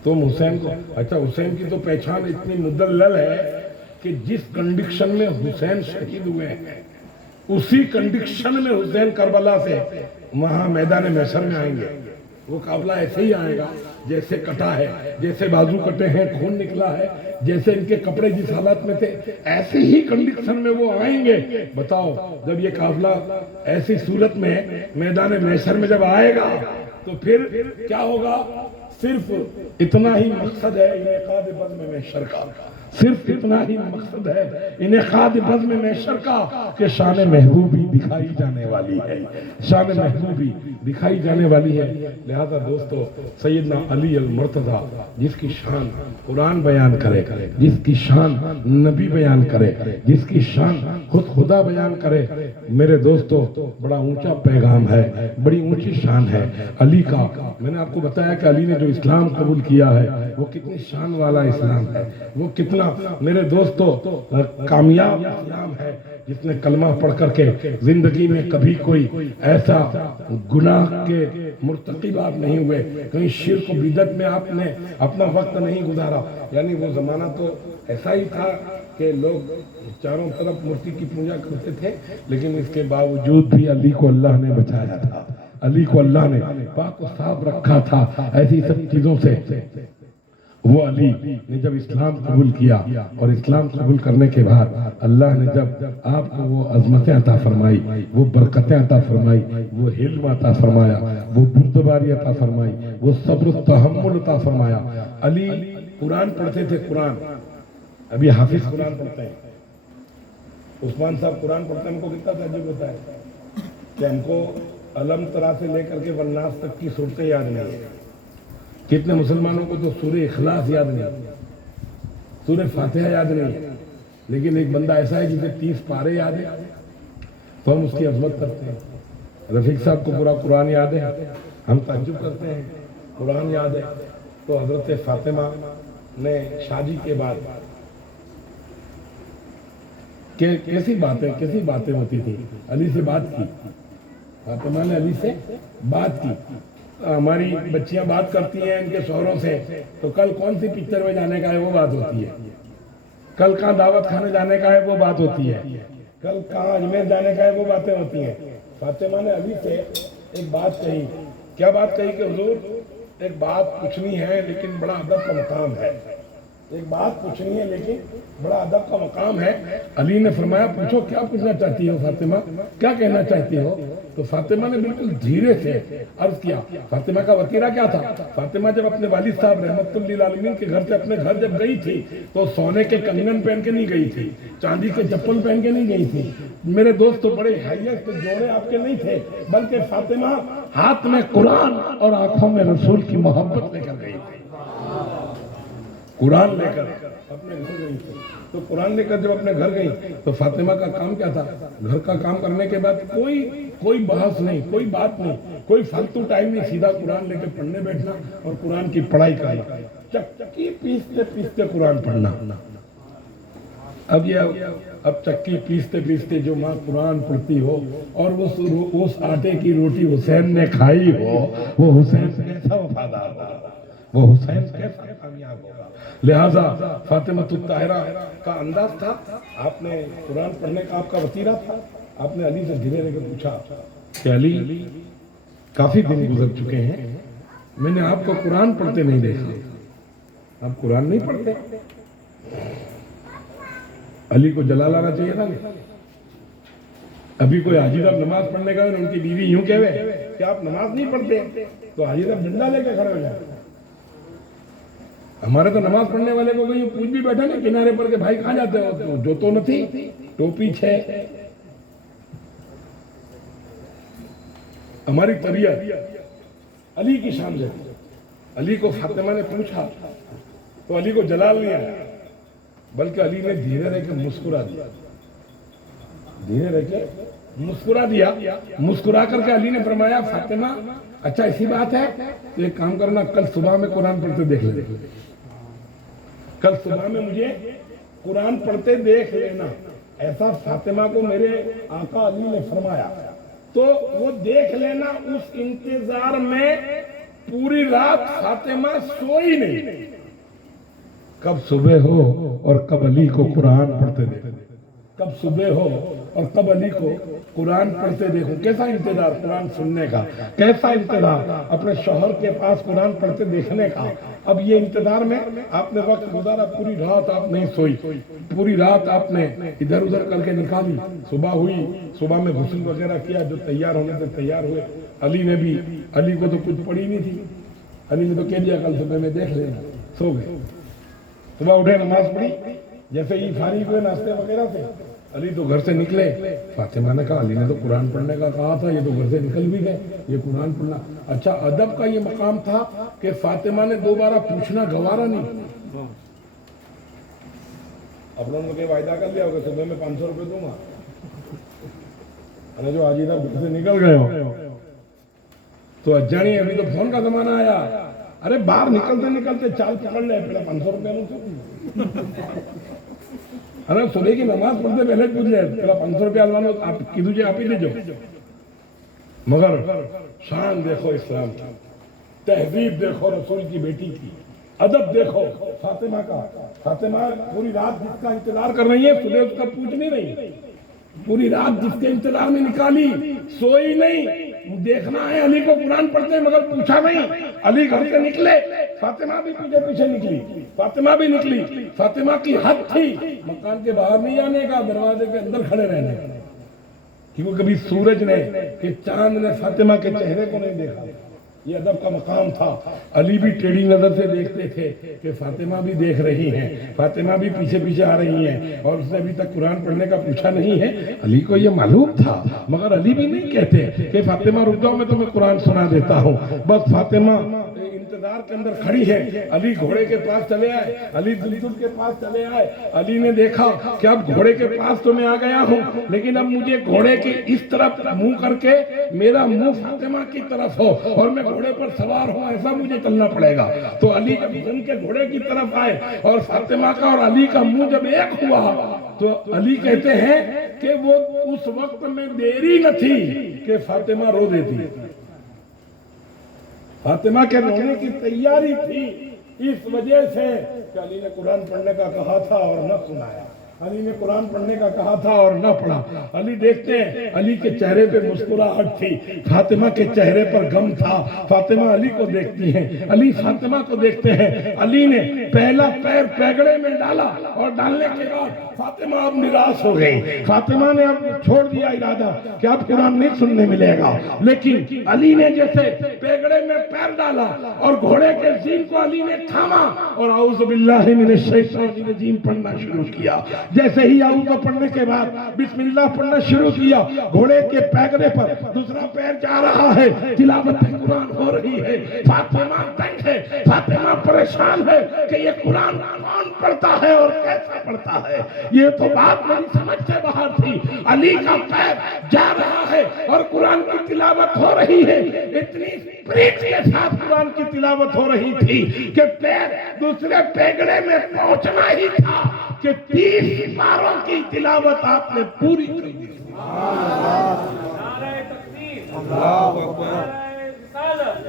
تم حسین کو، اچھا حسین کی تو پہچان اتنی مدلل ہے کہ جس کنڈکشن میں حسین شہید ہوئے ہیں اسی کنڈکشن میں حسین کربلا سے وہاں میدان محشر میں آئیں گے۔ وہ قافلہ ایسے ہی آئے گا جیسے کٹا ہے، جیسے بازو کٹے ہیں، خون نکلا ہے، جیسے ان کے کپڑے جس حالت میں تھے ایسے ہی کنڈکشن میں وہ آئیں گے۔ بتاؤ جب یہ قافلہ ایسی صورت میں میدان محشر میں جب آئے گا تو پھر کیا ہوگا؟ صرف اتنا ہی مقصد ہے انعقاد بزم محشر کا، صرف اتنا ہی مقصد ہے انعقاد بزم محشر کا کہ شان محبوبی دکھائی جانے والی ہے، شان محبوبی دکھائی جانے والی ہے۔ لہذا دوستو سیدنا علی المرتضیٰ جس کی شان قرآن بیان کرے، جس کی شان نبی بیان کرے، جس کی شان خود خدا بیان کرے، میرے دوستو بڑا اونچا پیغام ہے، بڑی اونچی شان ہے علی کا۔ میں نے آپ کو بتایا کہ علی نے جو اسلام قبول کیا ہے وہ کتنی شان والا اسلام ہے، وہ کتنا میرے دوستو کامیاب اسلام ہے، جس نے کلمہ پڑھ کر کے زندگی میں کبھی کوئی ایسا گناہ کے مرتکب آپ نہیں ہوئے، کہیں شرک و بدعت میں آپ نے اپنا وقت نہیں گزارا۔ یعنی وہ زمانہ تو ایسا ہی تھا کہ لوگ چاروں طرف مورتی کی پوجا کرتے تھے، لیکن اس کے باوجود بھی علی کو اللہ نے بچایا تھا، علی کو اللہ نے پاک و صاف رکھا تھا ایسی سب چیزوں سے۔ وہ علی نے جب اسلام قبول کیا اور اسلام قبول کرنے کے بعد اللہ نے جب آپ کو وہ عظمتیں عطا فرمائی، وہ برکتیں عطا فرمائی، وہ حلم عطا فرمایا، وہ بردباری عطا فرمائی، وہ صبر و تحمل عطا فرمایا۔ علی قرآن پڑھتے تھے، قرآن ابھی حافظ قرآن پڑھتے ہیں، عثمان صاحب قرآن پڑھتے ہیں، ہم کو کتنا تعجب ہوتا ہے کہ ہم کو علم ترا سے لے کر کے والناس تک کی صورتیں یاد نہیں ہیں۔ کتنے مسلمانوں کو تو سورہ اخلاص یاد نہیں، سورہ فاتحہ یاد نہیں، لیکن ایک بندہ ایسا ہے جسے 30 پارے یاد ہیں تو ہم اس کی عظمت کرتے ہیں۔ رفیق صاحب کو پورا قرآن یاد ہے، ہم تعجب کرتے ہیں قرآن یاد ہے۔ تو حضرت فاطمہ نے شادی کے بعد کیسی باتیں ہوتی تھی، علی سے بات کی، فاطمہ نے علی سے بات کی۔ ہماری بچیاں بات کرتی ہیں ان کے شوہروں سے تو کل کون سی پکچر میں جانے کا ہے وہ بات ہوتی ہے، کل کہاں دعوت کھانے جانے کا ہے وہ بات ہوتی ہے، کل کہاں اجمیر جانے کا ہے وہ باتیں ہوتی ہیں۔ فاطمہ نے علی سے ایک بات کہی، کیا بات کہی کہ حضور ایک بات پوچھنی ہے لیکن بڑا ادب کا مقام ہے، ایک بات پوچھنی ہے لیکن بڑا ادب کا مقام ہے۔ علی نے فرمایا پوچھو کیا پوچھنا چاہتی ہو فاطمہ، کیا کہنا چاہتی ہو؟ تو فاطمہ نے بالکل دھیرے سے عرض کیا۔ فاطمہ کا وتیرہ کیا تھا؟ فاطمہ جب اپنے والد صاحب رحمت للعالمین کے گھر سے اپنے گھر جب گئی تھی تو سونے کے کنگن پہن کے نہیں گئی تھی، چاندی کے چپل پہن کے نہیں گئی تھی، میرے دوست تو بڑے حیت کے جوڑے آپ کے نہیں تھے، بلکہ فاطمہ ہاتھ میں قرآن اور آنکھوں میں رسول کی محبت لے کر گئی تھی، قرآن لے کر اپنے گھر گئی تھی۔ تو قرآن لے کر جب اپنے گھر گئی تو فاطمہ کا کام کیا تھا؟ گھر کا کام کرنے کے بعد کوئی بحث نہیں، کوئی بات نہیں، کوئی فالتو ٹائم نہیں، سیدھا قرآن لے کے پڑھنے بیٹھنا اور قرآن کی پڑھائی کرنا، چکی پیستے پیستے قرآن پڑھنا۔ اب چکی پیستے پیستے جو ماں قرآن پڑھتی ہو اور اس آٹے کی روٹی حسین نے کھائی ہو، وہ حسین کیسا وفادار ہوگا، وہ حسین کیسا کامیاب ہوگا۔ لہذا فاطمہ الطاہرہ کا انداز تھا، آپ نے قرآن پڑھنے کا آپ کا وتیرہ تھا، آپ نے علی سے دھیرے دھیرے پوچھا کہ علی کافی دن گزر چکے ہیں، میں نے آپ کو قرآن پڑھتے نہیں دیکھا، آپ قرآن نہیں پڑھتے؟ علی کو جلال آنا چاہیے تھا نہیں؟ ابھی کوئی حاجی صاحب نماز پڑھنے کا ان کی بیوی یوں کہے کہ آپ نماز نہیں پڑھتے تو حاجی صاحب ڈنڈا لے کے کھڑے ہو جائیں۔ ہمارے تو نماز پڑھنے والے کو کوئی پوچھ بھی بیٹھا نا کنارے پر کہ بھائی کہاں جاتے ہو، جو تو نہ تھی ٹوپی چھے۔ ہماری طبیعت علی کی شان ہے۔ علی کو فاطمہ نے پوچھا تو علی کو جلال نہیں آیا، بلکہ علی نے دھیرے رہ کے مسکرا دیا، دھیرے رہ کے مسکرا دیا. مسکرا کر کے علی نے فرمایا فاطمہ اچھا ایسی بات ہے تو ایک کام کرنا کل صبح میں قرآن پڑھتے دیکھ لے. کل صبح میں مجھے قرآن پڑھتے دیکھ لینا. ایسا فاطمہ کو میرے آقا علی نے فرمایا. تو وہ دیکھ لینا. اس انتظار میں پوری رات فاطمہ سوئی نہیں. کب صبح ہو اور کب علی کو قرآن پڑھتے دیکھو. کب صبح ہو اور کب علی کو قرآن پڑھتے دیکھو. کیسا انتظار قرآن سننے کا, کیسا انتظار اپنے شوہر کے پاس قرآن پڑھتے دیکھنے کا. اب یہ انتظار میں آپ نے وقت گزارا. پوری رات آپ نہیں سوئی. پوری رات آپ نے ادھر ادھر کر کے نکالی. صبح ہوئی, صبح میں غسل وغیرہ کیا, جو تیار ہونے سے تیار ہوئے. علی نے بھی, علی کو تو کچھ پڑی نہیں تھی. علی نے تو کہہ دیا کل صبح میں دیکھ لینا. سو گئے. صبح اٹھے, نماز پڑھی. جیسے ہی فارغ ہوئے ناشتے وغیرہ سے, علی تو گھر سے نکلے. فاطمہ نے کہا علی نے تو قرآن پڑھنے کا کہا تھا, یہ تو گھر سے نکل بھی گئے, یہ قرآن پڑھنا. اچھا ادب کا یہ مقام تھا کہ فاطمہ نے دوبارہ پوچھنا گوارا نہیں. اب لوگوں نے وعدہ کر لیا ہوگا صبح میں 500 روپے دوں گا. جو آج ادھر گھر سے نکل گئے ہو تو اجانی ابھی تو فون کا زمانہ آیا. ارے باہر نکلتے نکلتے چال پکڑ لے, پہلے 500 روپے لوں. ارے صبح کی نماز پڑھتے پہلے پوچھ لے, پہلے 500 روپے الوانو آپ کی تجھے آپ ہی دے جو. مگر شان دیکھو اسلام کی, تہذیب دیکھو رسول کی بیٹی کی, ادب دیکھو فاطمہ کا. فاطمہ پوری رات جس کا انتظار کر رہی ہے, صبح اس کا پوچھ نہیں رہی. پوری رات جس کے انتظار میں نکالی, سوئی نہیں. دیکھنا ہے علی کو قرآن پڑھتے مگر پوچھا نہیں. علی گھر سے نکلے, فاطمہ بھی پیچھے پیچھے نکلی. فاطمہ بھی نکلی. فاطمہ کی حد تھی مکان کے باہر نہیں آنے کا, دروازے کے اندر کھڑے رہنے کا. کیونکہ کبھی سورج نے کہ چاند نے فاطمہ کے چہرے کو نہیں دیکھا. یہ ادب کا مقام تھا. علی بھی ٹیڑھی نظر سے دیکھتے تھے کہ فاطمہ بھی دیکھ رہی ہیں, فاطمہ بھی پیچھے پیچھے آ رہی ہیں, اور اس نے ابھی تک قرآن پڑھنے کا پوچھا نہیں ہے. علی کو یہ معلوم تھا, مگر علی بھی نہیں کہتے کہ فاطمہ رک جاؤ میں تمہیں قرآن سنا دیتا ہوں. بس فاطمہ انتظار کے اندر کھڑی ہے. علی گھوڑے کے پاس چلے آئے, علی دلدل کے پاس چلے آئے. علی نے دیکھا کہ اب گھوڑے کے پاس تو میں آ گیا ہوں, لیکن اب مجھے گھوڑے کے اس طرف منہ کر کے میرا منہ فاطمہ کی طرف ہو اور میں گھوڑے پر سوار ہوں, ایسا مجھے چلنا پڑے گا. تو علی جب ان کے گھوڑے کی طرف آئے اور فاطمہ کا اور علی کا منہ جب ایک ہوا تو علی کہتے ہیں کہ وہ اس وقت میں دیری نہ تھی کہ فاطمہ رو دیتی. فاطمہ کے رونے کی تیاری تھی اس وجہ سے کہ علی نے قرآن پڑھنے کا کہا تھا اور نہ سنایا. علی نے قرآن پڑھنے کا کہا تھا اور نہ پڑھا. علی دیکھتے ہیں علی کے چہرے پہ مسکراہٹ تھی, فاطمہ کے چہرے پر غم تھا. فاطمہ علی کو دیکھتی ہیں, علی فاطمہ کو دیکھتے ہیں. علی نے پہلا پیر پیگڑے میں ڈالا اور ڈالنے کے بعد فاطمہ اب نراش ہو گئی. فاطمہ نے اب چھوڑ دیا ارادہ کہ اب قرآن نہیں سننے ملے گا. لیکن علی نے جیسے پیگڑے میں پیر ڈالا اور گھوڑے کے زین کو علی نے تھاما اور اعوذ باللہ من الشیطان الرجیم پڑھنا شروع کیا. جیسے ہی اعوذ پڑھنے کے بعد بسم اللہ پڑھنا شروع کیا, گھوڑے کے پیگڑے پر دوسرا پیر جا رہا ہے, تلاوت قرآن ہو رہی ہے. فاطمہ تنگ ہے, فاطمہ پریشان ہے کہ یہ قرآن کون پڑھتا ہے اور کیسا پڑھتا ہے. یہ تو بات میری سمجھ سے باہر تھی. علی کا پیر جا رہا ہے اور قرآن کی تلاوت ہو رہی ہے. اتنی اسپیڈ کے ساتھ قرآن کی تلاوت ہو رہی تھی کہ پیر دوسرے پیگڑے میں پہنچنا ہی تھا کہ 30 پاروں کی تلاوت آپ نے پوری کی. نعرہ تکبیر, اللہ اکبر,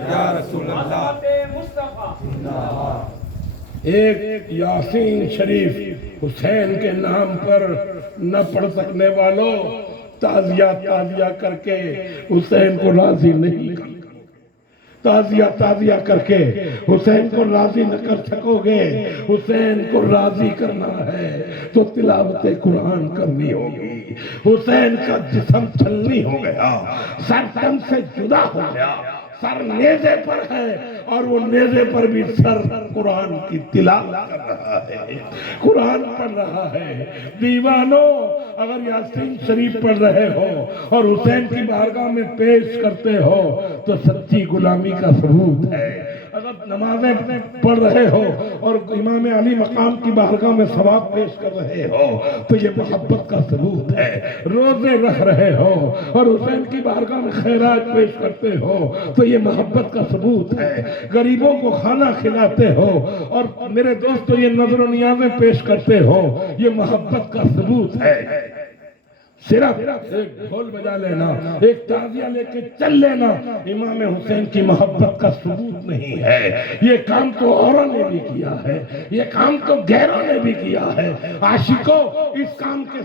یا رسول اللہ, مصطفیٰ. ایک یاسین شریف حسین کے نام پر نہ پڑھ سکنے والوں, تعزیہ کر کے حسین کو راضی نہیں کر. تعزیہ کر کے حسین کو راضی نہ کر سکو گے. حسین کو راضی کرنا ہے تو تلاوت قرآن کرنی ہوگی. حسین کا جسم چھلنی ہو گیا, سر تن سے جدا ہو گیا, سر نیزے پر ہے اور وہ نیزے پر بھی سر قرآن کی تلاوت کر رہا ہے, قرآن پڑھ رہا ہے. دیوانوں, اگر یاسین شریف پڑھ رہے ہو اور حسین کی بارگاہ میں پیش کرتے ہو تو سچی غلامی کا ثبوت ہے. اگر نمازیں پڑھ رہے ہو اور امام علی مقام کی بارگاہ میں ثواب پیش کر رہے ہو تو یہ محبت کا ثبوت ہے. روزے رکھ رہے ہو اور حسین کی بارگاہ میں خیرات پیش کرتے ہو تو یہ محبت کا ثبوت ہے. غریبوں کو کھانا کھلاتے ہو اور میرے دوستو یہ نظر و نیازیں پیش کرتے ہو یہ محبت کا ثبوت ہے. صرف ایک ڈھول بجا لینا ایک تعزیہ لے کے چل لینا امام حسین کی محبت کا ثبوت نہیں ہے. یہ کام تو اوروں نے بھی کیا ہے, یہ کام تو غیروں نے بھی کیا ہے. عاشقوں اس کام کے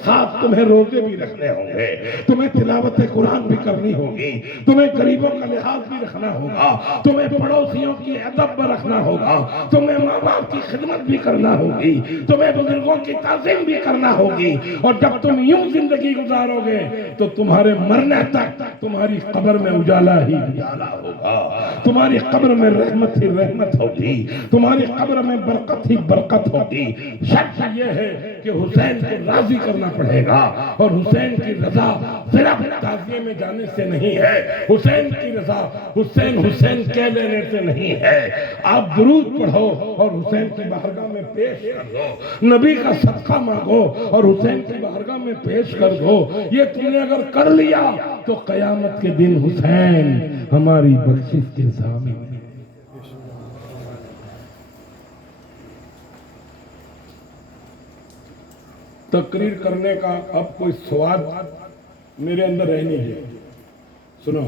ساتھ تمہیں روزے بھی رکھنے ہوں گے, تمہیں تلاوت قرآن بھی کرنی ہوگی, تمہیں غریبوں کا لحاظ بھی رکھنا ہوگا, تمہیں پڑوسیوں کی ادب بھی رکھنا ہوگا, تمہیں ماں باپ کی خدمت بھی کرنا ہوگی, تمہیں بزرگوں کی تعظیم بھی کرنا ہوگی. اور جب تم یوں زندگی گزارو گے تو تمہارے مرنے تک تمہاری قبر میں اجالا ہی اجالا ہوگا, تمہاری قبر میں رحمت ہی رحمت ہوگی, تمہاری قبر میں برکت ہی برکت ہوگی. شرط یہ ہے کہ حسین کو راضی کرنا پڑے گا اور حسین کی رضا صرف تعزیے میں جانے سے نہیں ہے, حسین کی رضا حسین حسین کہہ لینے سے نہیں ہے. آپ درود پڑھو اور حسین کی بارگاہ میں پیش کر دو, نبی کا صدقہ مانگو اور حسین کی بارگاہ میں پیش کر دو. یہ تم نے اگر کر لیا تو قیامت کے دن حسین ہماری بخشش کے ضامن ہے. تقریر کرنے کا اب کوئی سواد میرے اندر رہ نہیں ہے. سنو,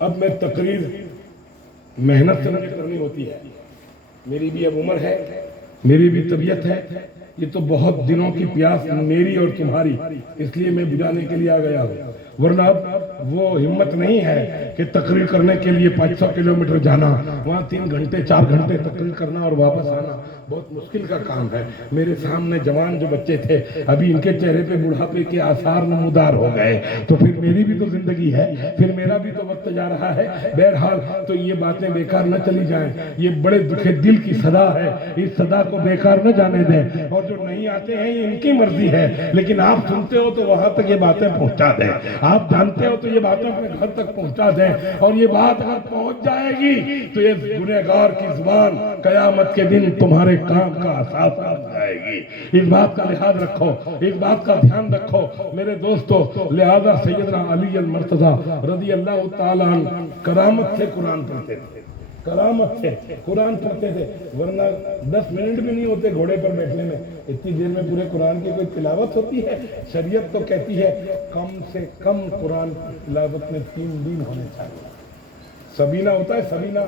اب میں تقریر محنت سے مجھے کرنی ہوتی ہے, میری بھی اب عمر ہے, میری بھی طبیعت ہے, یہ تو بہت دنوں کی پیاس میری اور تمہاری, اس لیے میں بجانے کے لیے آ گیا ہوں. ورنہ اب وہ ہمت نہیں ہے کہ تقریر کرنے کے لیے 500 کلومیٹر جانا, وہاں 3 گھنٹے 4 گھنٹے تقریر کرنا اور واپس آنا بہت مشکل کا کام ہے. میرے سامنے جوان جو بچے تھے ابھی ان کے چہرے پہ بڑھاپے کے آثار نمودار ہو گئے, تو پھر میری بھی تو زندگی ہے, پھر میرا بھی تو وقت جا رہا ہے. بہرحال تو یہ باتیں بیکار نہ چلی جائیں, یہ بڑے دکھے دل کی صدا ہے, اس صدا کو بیکار نہ جانے دیں. اور جو نہیں آتے ہیں یہ ان کی مرضی ہے, لیکن آپ سنتے ہو تو وہاں تک یہ باتیں پہنچا دیں, آپ جانتے ہو تو یہ باتیں اپنے گھر تک پہنچا دیں. اور یہ بات اگر پہنچ جائے گی تو یہ گنہگار کی زبان قیامت کے دن تمہارے کام کا اثاثہ بن جائے گی. اس بات کا لحاظ رکھو, اس بات کا دھیان رکھو میرے دوستو. لہذا سیدنا علی المرتضیٰ رضی اللہ تعالیٰ عنہ کرامت سے قرآن پڑھتے تھے, کرامت سے قرآن پڑھتے تھے. ورنہ 10 منٹ بھی نہیں ہوتے گھوڑے پر بیٹھنے میں, اتنی دیر میں پورے قرآن کی کوئی تلاوت ہوتی ہے. شریعت تو کہتی ہے کم سے کم قرآن کی تلاوت میں 3 دن ہونے چاہیے. سبینہ ہوتا ہے, سبینہ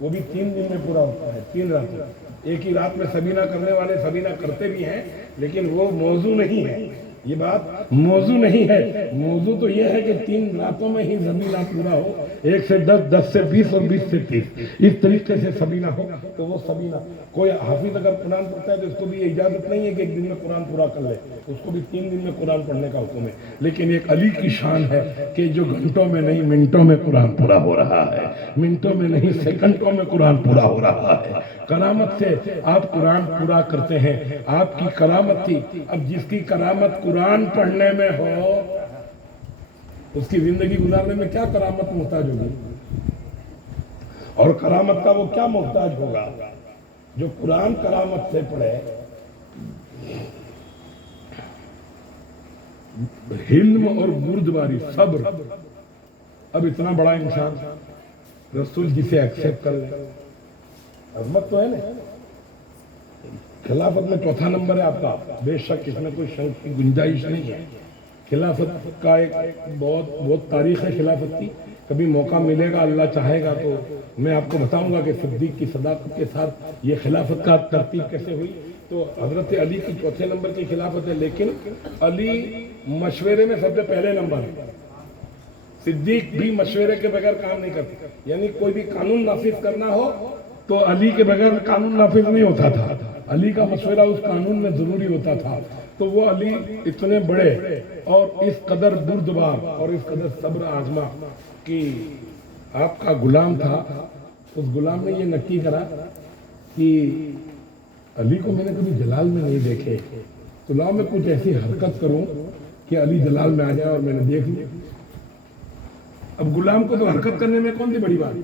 وہ بھی 3 دن میں پورا ہوتا ہے, 3 راتوں. ایک ہی رات میں سبینہ کرنے والے سبینہ کرتے بھی ہیں, لیکن وہ موضوع نہیں ہے, یہ بات موضوع نہیں ہے. موضوع تو یہ ہے کہ 3 راتوں میں ہی سبینہ پورا ہو, 1 سے 10, 10 سے 20 اور 20 سے 30, اس طریقے سے سبینہ ہو تو وہ سبینہ. کوئی حافظ اگر قرآن پڑھتا ہے تو اس کو بھی یہ اجازت نہیں ہے کہ 1 دن میں قرآن پورا کر لے, اس کو بھی 3 دن میں قرآن پڑھنے کا حکم ہے. لیکن ایک علی کی شان ہے کہ جو گھنٹوں میں نہیں منٹوں میں قرآن پورا ہو رہا ہے, منٹوں میں نہیں سیکنڈوں میں قرآن پورا ہو رہا ہے. کرامت سے آپ قرآن پورا کرتے ہیں, آپ کی کرامت تھی. اب جس کی کرامت قرآن پڑھنے میں ہو اس کی زندگی گزارنے میں کیا کرامت محتاج ہوگی, اور کرامت کا وہ کیا محتاج ہوگا جو قرآن کرامت سے پڑھے. حلم اور بردباری, صبر. اب اتنا بڑا انسان رسول جسے ایکسپٹ کر لے, عظمت تو ہے نا. خلافت میں 4تھا نمبر ہے آپ کا, بے شک اس میں کوئی شک کی گنجائش نہیں ہے. خلافت کا ایک بہت تاریخ ہے خلافت کی. کبھی موقع ملے گا اللہ چاہے گا تو میں آپ کو بتاؤں گا کہ صدیق کی صداقت کے ساتھ یہ خلافت کا ترتیب کیسے ہوئی. تو حضرت علی کی 4تھے نمبر کی خلافت ہے, لیکن علی مشورے میں سب سے پہلے نمبر ہے. صدیق بھی مشورے کے بغیر کام نہیں کرتے, یعنی کوئی بھی قانون نافذ کرنا ہو تو علی کے بغیر قانون نافذ نہیں ہوتا تھا, علی کا مشورہ اس قانون میں ضروری ہوتا تھا. تو وہ علی اتنے بڑے اور اس قدر بردبار اور اس قدر صبر آزما کہ آپ کا غلام تھا. اس غلام نے یہ نکی کرا کہ علی کو میں نے کبھی جلال میں نہیں دیکھے, تو لاؤ میں کچھ ایسی حرکت کروں کہ علی جلال میں آ جائے اور میں نے دیکھ لوں. اب غلام کو تو حرکت کرنے میں کون سی بڑی بات,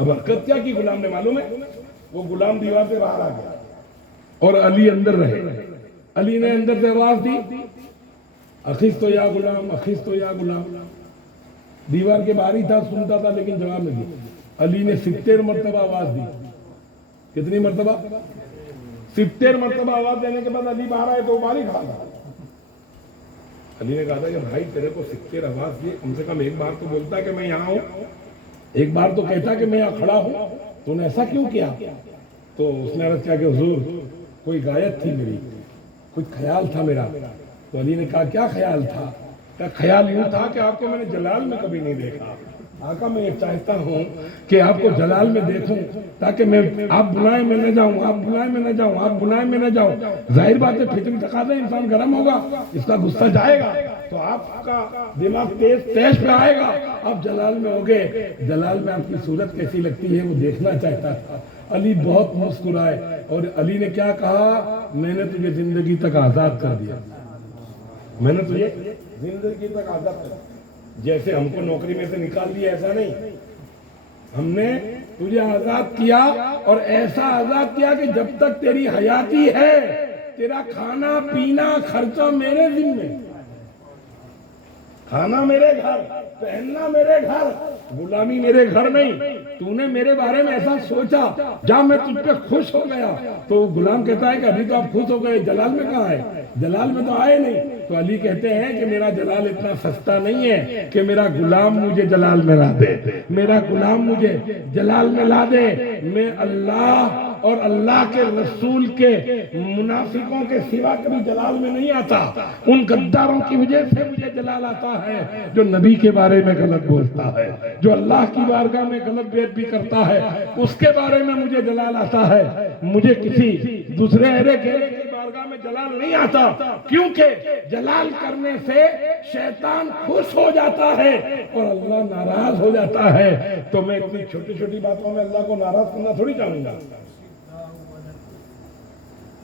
اب حرکت کیا کی غلام نے معلوم ہے؟ وہ غلام دیوار سے باہر آ گیا اور علی اندر رہے. علی نے اندر سے آواز دی اخذت یا غلام اخذت یا غلام. دیوار کے باہر ہی تھا, سنتا تھا لیکن جواب نہیں دیا. علی نے 70 مرتبہ آواز دی. کتنی مرتبہ؟ 70 مرتبہ آواز دینے کے بعد علی باہر آئے تو وہ باہر ہی کھڑا تھا. علی نے کہا تھا کہ بھائی تیرے کو 70 آواز دی, کم سے کم ایک بار تو بولتا کہ میں یہاں ہوں, ایک بار تو کہتا کہ میں یہاں کھڑا ہوں, تو نے ایسا کیوں کیا؟ تو اس نے عرض کیا کہ حضور کوئی غایت تھی میری, کوئی خیال تھا میرا. تو علی نے کہا کیا خیال تھا؟ کہ خیال یوں تھا کہ آپ کو میں نے جلال میں کبھی نہیں دیکھا. آقا میں یہ چاہتا ہوں کہ آپ کو جلال میں دیکھوں تاکہ میں آپ بلائیں میں نہ جاؤں, آپ بلائیں میں نہ جاؤں, آپ بلائیں میں نہ جاؤں. ظاہر بات ہے فطری تقاضا ہے, انسان گرم ہوگا, اس کا غصہ جائے گا تو آپ کا دماغ تیز پہ آئے گا. آپ جلال میں ہوگے, جلال میں آپ کی صورت کیسی لگتی ہے وہ دیکھنا چاہتا تھا. علی بہت مسکرائے اور علی نے کیا کہا, میں نے تجھے زندگی تک آزاد کر دیا, میں نے تجھے زندگی تک آزاد کر دیا. جیسے ہم کو نوکری میں سے نکال دیا ایسا نہیں, ہم نے تجھے آزاد کیا اور ایسا آزاد کیا کہ جب تک تیری حیاتی ہے تیرا کھانا پینا خرچہ میرے ذمے, کھانا میرے گھر, پہننا میرے گھر, غلامی میرے گھر نہیں. تو نے میرے بارے میں ایسا سوچا, جب میں تجھ پہ خوش ہو گیا. تو غلام کہتا ہے کہ ابھی تو آپ خوش ہو گئے, جلال میں کہاں ہے؟ جلال میں تو آئے نہیں. تو علی کہتے ہیں کہ میرا جلال اتنا سستا نہیں ہے کہ میرا غلام مجھے جلال میں لا دے, میرا غلام مجھے جلال میں لا دے. میں اللہ اور اللہ کے رسول کے منافقوں کے سوا کبھی جلال میں نہیں آتا. ان غداروں کی وجہ سے مجھے جلال آتا ہے جو نبی کے بارے میں غلط بولتا ہے, جو اللہ کی بارگاہ میں غلط بات بھی کرتا ہے, اس کے بارے میں مجھے جلال آتا ہے. مجھے کسی دوسرے اہل کی بارگاہ میں جلال نہیں آتا, کیونکہ جلال کرنے سے شیطان خوش ہو جاتا ہے اور اللہ ناراض ہو جاتا ہے. تو میں اتنی چھوٹی چھوٹی باتوں میں اللہ کو ناراض کرنا تھوڑی چاہوں گا.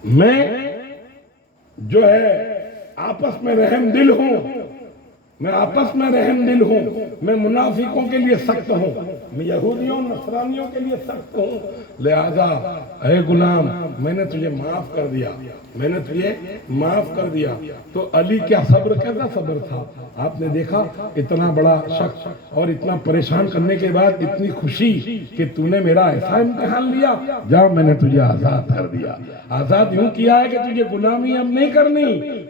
میں جو ہے آپس میں رحم دل ہوں, میں آپس میں رحم دل ہوں, میں منافقوں کے لیے سخت ہوں, میں یہودیوں نصرانیوں کے لیے سخت ہوں. لہذا اے غلام میں نے تجھے معاف کر دیا, میں نے تجھے معاف کر دیا. تو علی کیا صبر, کیسا صبر تھا. آپ نے دیکھا اتنا بڑا شخص اور اتنا پریشان کرنے کے بعد اتنی خوشی کہ تو نے میرا ایسا امتحان لیا, جا میں نے تجھے آزاد کر دیا. آزاد یوں کیا ہے کہ تجھے غلامی اب نہیں کرنی,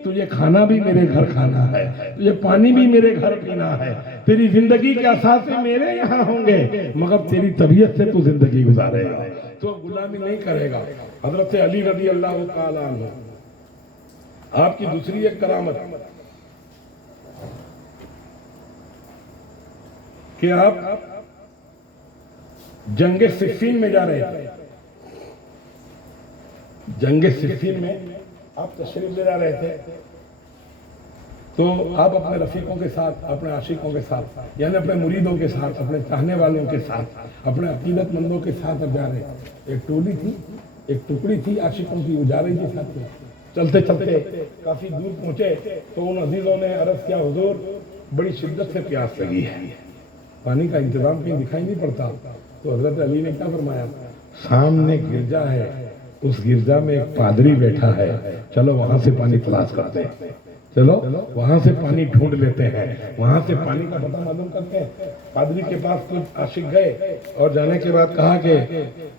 تجھے کھانا بھی میرے گھر کھانا ہے, تجھے پانی بھی میرے گھر پینا ہے, تیری زندگی کے اثاثے میرے یہاں ہوں گے, مگر تیری طبیعت سے تو زندگی گزارے گا, تو غلامی نہیں کرے گا. حضرت علی رضی اللہ تعالیٰ عنہ آپ کی دوسری ایک کرامت کہ آپ جنگ صفین میں جا رہے تھے. جنگ صفین میں آپ تشریف لے جا رہے تھے, تو آپ اپنے رفیقوں کے ساتھ, اپنے عاشقوں کے ساتھ, یعنی اپنے مریدوں کے ساتھ, اپنے چاہنے والوں کے ساتھ, اپنے عقیدت مندوں کے ساتھ اب جا رہے ہیں. ایک ٹولی تھی, ایک ٹکڑی تھی عاشقوں کی, وہ جا رہی تھی ساتھ میں. چلتے چلتے کافی دور پہنچے تو ان عزیزوں نے عرض کیا حضور بڑی شدت سے پیاس لگی ہے, پانی کا انتظام کہیں دکھائی نہیں پڑتا. تو حضرت علی نے کیا فرمایا, سامنے گرجا ہے, اس گرجا میں ایک پادری بیٹھا ہے, چلو وہاں سے پانی تلاش کرتے ہیں, چلو وہاں سے پانی ڈھونڈ لیتے ہیں, وہاں سے پانی کا پتہ معلوم کرتے ہیں. پادری کے پاس کچھ عاشق گئے اور جانے کے بعد کہا کہ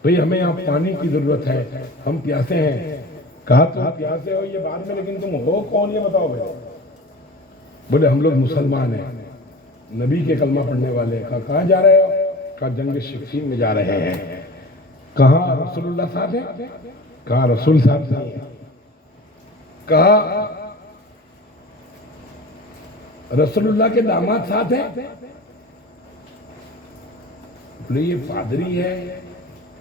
بھئی ہمیں یہاں پانی کی ضرورت ہے, ہم پیاسے ہیں. کہا تم پیاسے ہو یہ بعد میں, لیکن تم ہو کون یہ بتاؤ بھائی. بولے ہم لوگ مسلمان ہیں, نبی کے کلمہ پڑھنے والے. کہا کہاں جا رہے ہو؟ کہا جنگ صفین میں جا رہے ہیں. کہاں رسول اللہ صاحب ہیں؟ کہا رسول صاحب نہیں ہیں. کہا رسول اللہ کے داماد ساتھ ہیں؟ بولے یہ پادری ہے,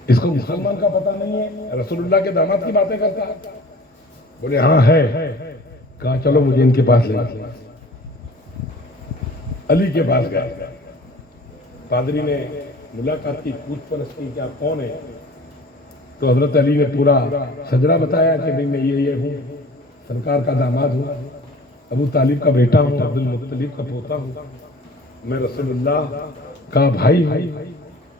اس کو مسلمان کا پتہ نہیں ہے, رسول اللہ کے داماد کی باتیں کرتا ہے. بولے ہاں ہے. کہا چلو مجھے ان کے پاس لے. علی کے پاس گئے, پادری نے ملاقات کی, پوچھ پرچھ کی کہ آپ کون ہیں. تو حضرت علی نے پورا سجرہ بتایا کہ میں یہ ہوں, سرکار کا داماد ہوں, ابو طالب کا بیٹا ہوں, عبد المطلب کا پوتا ہوں, میں رسول اللہ کا بھائی ہوں.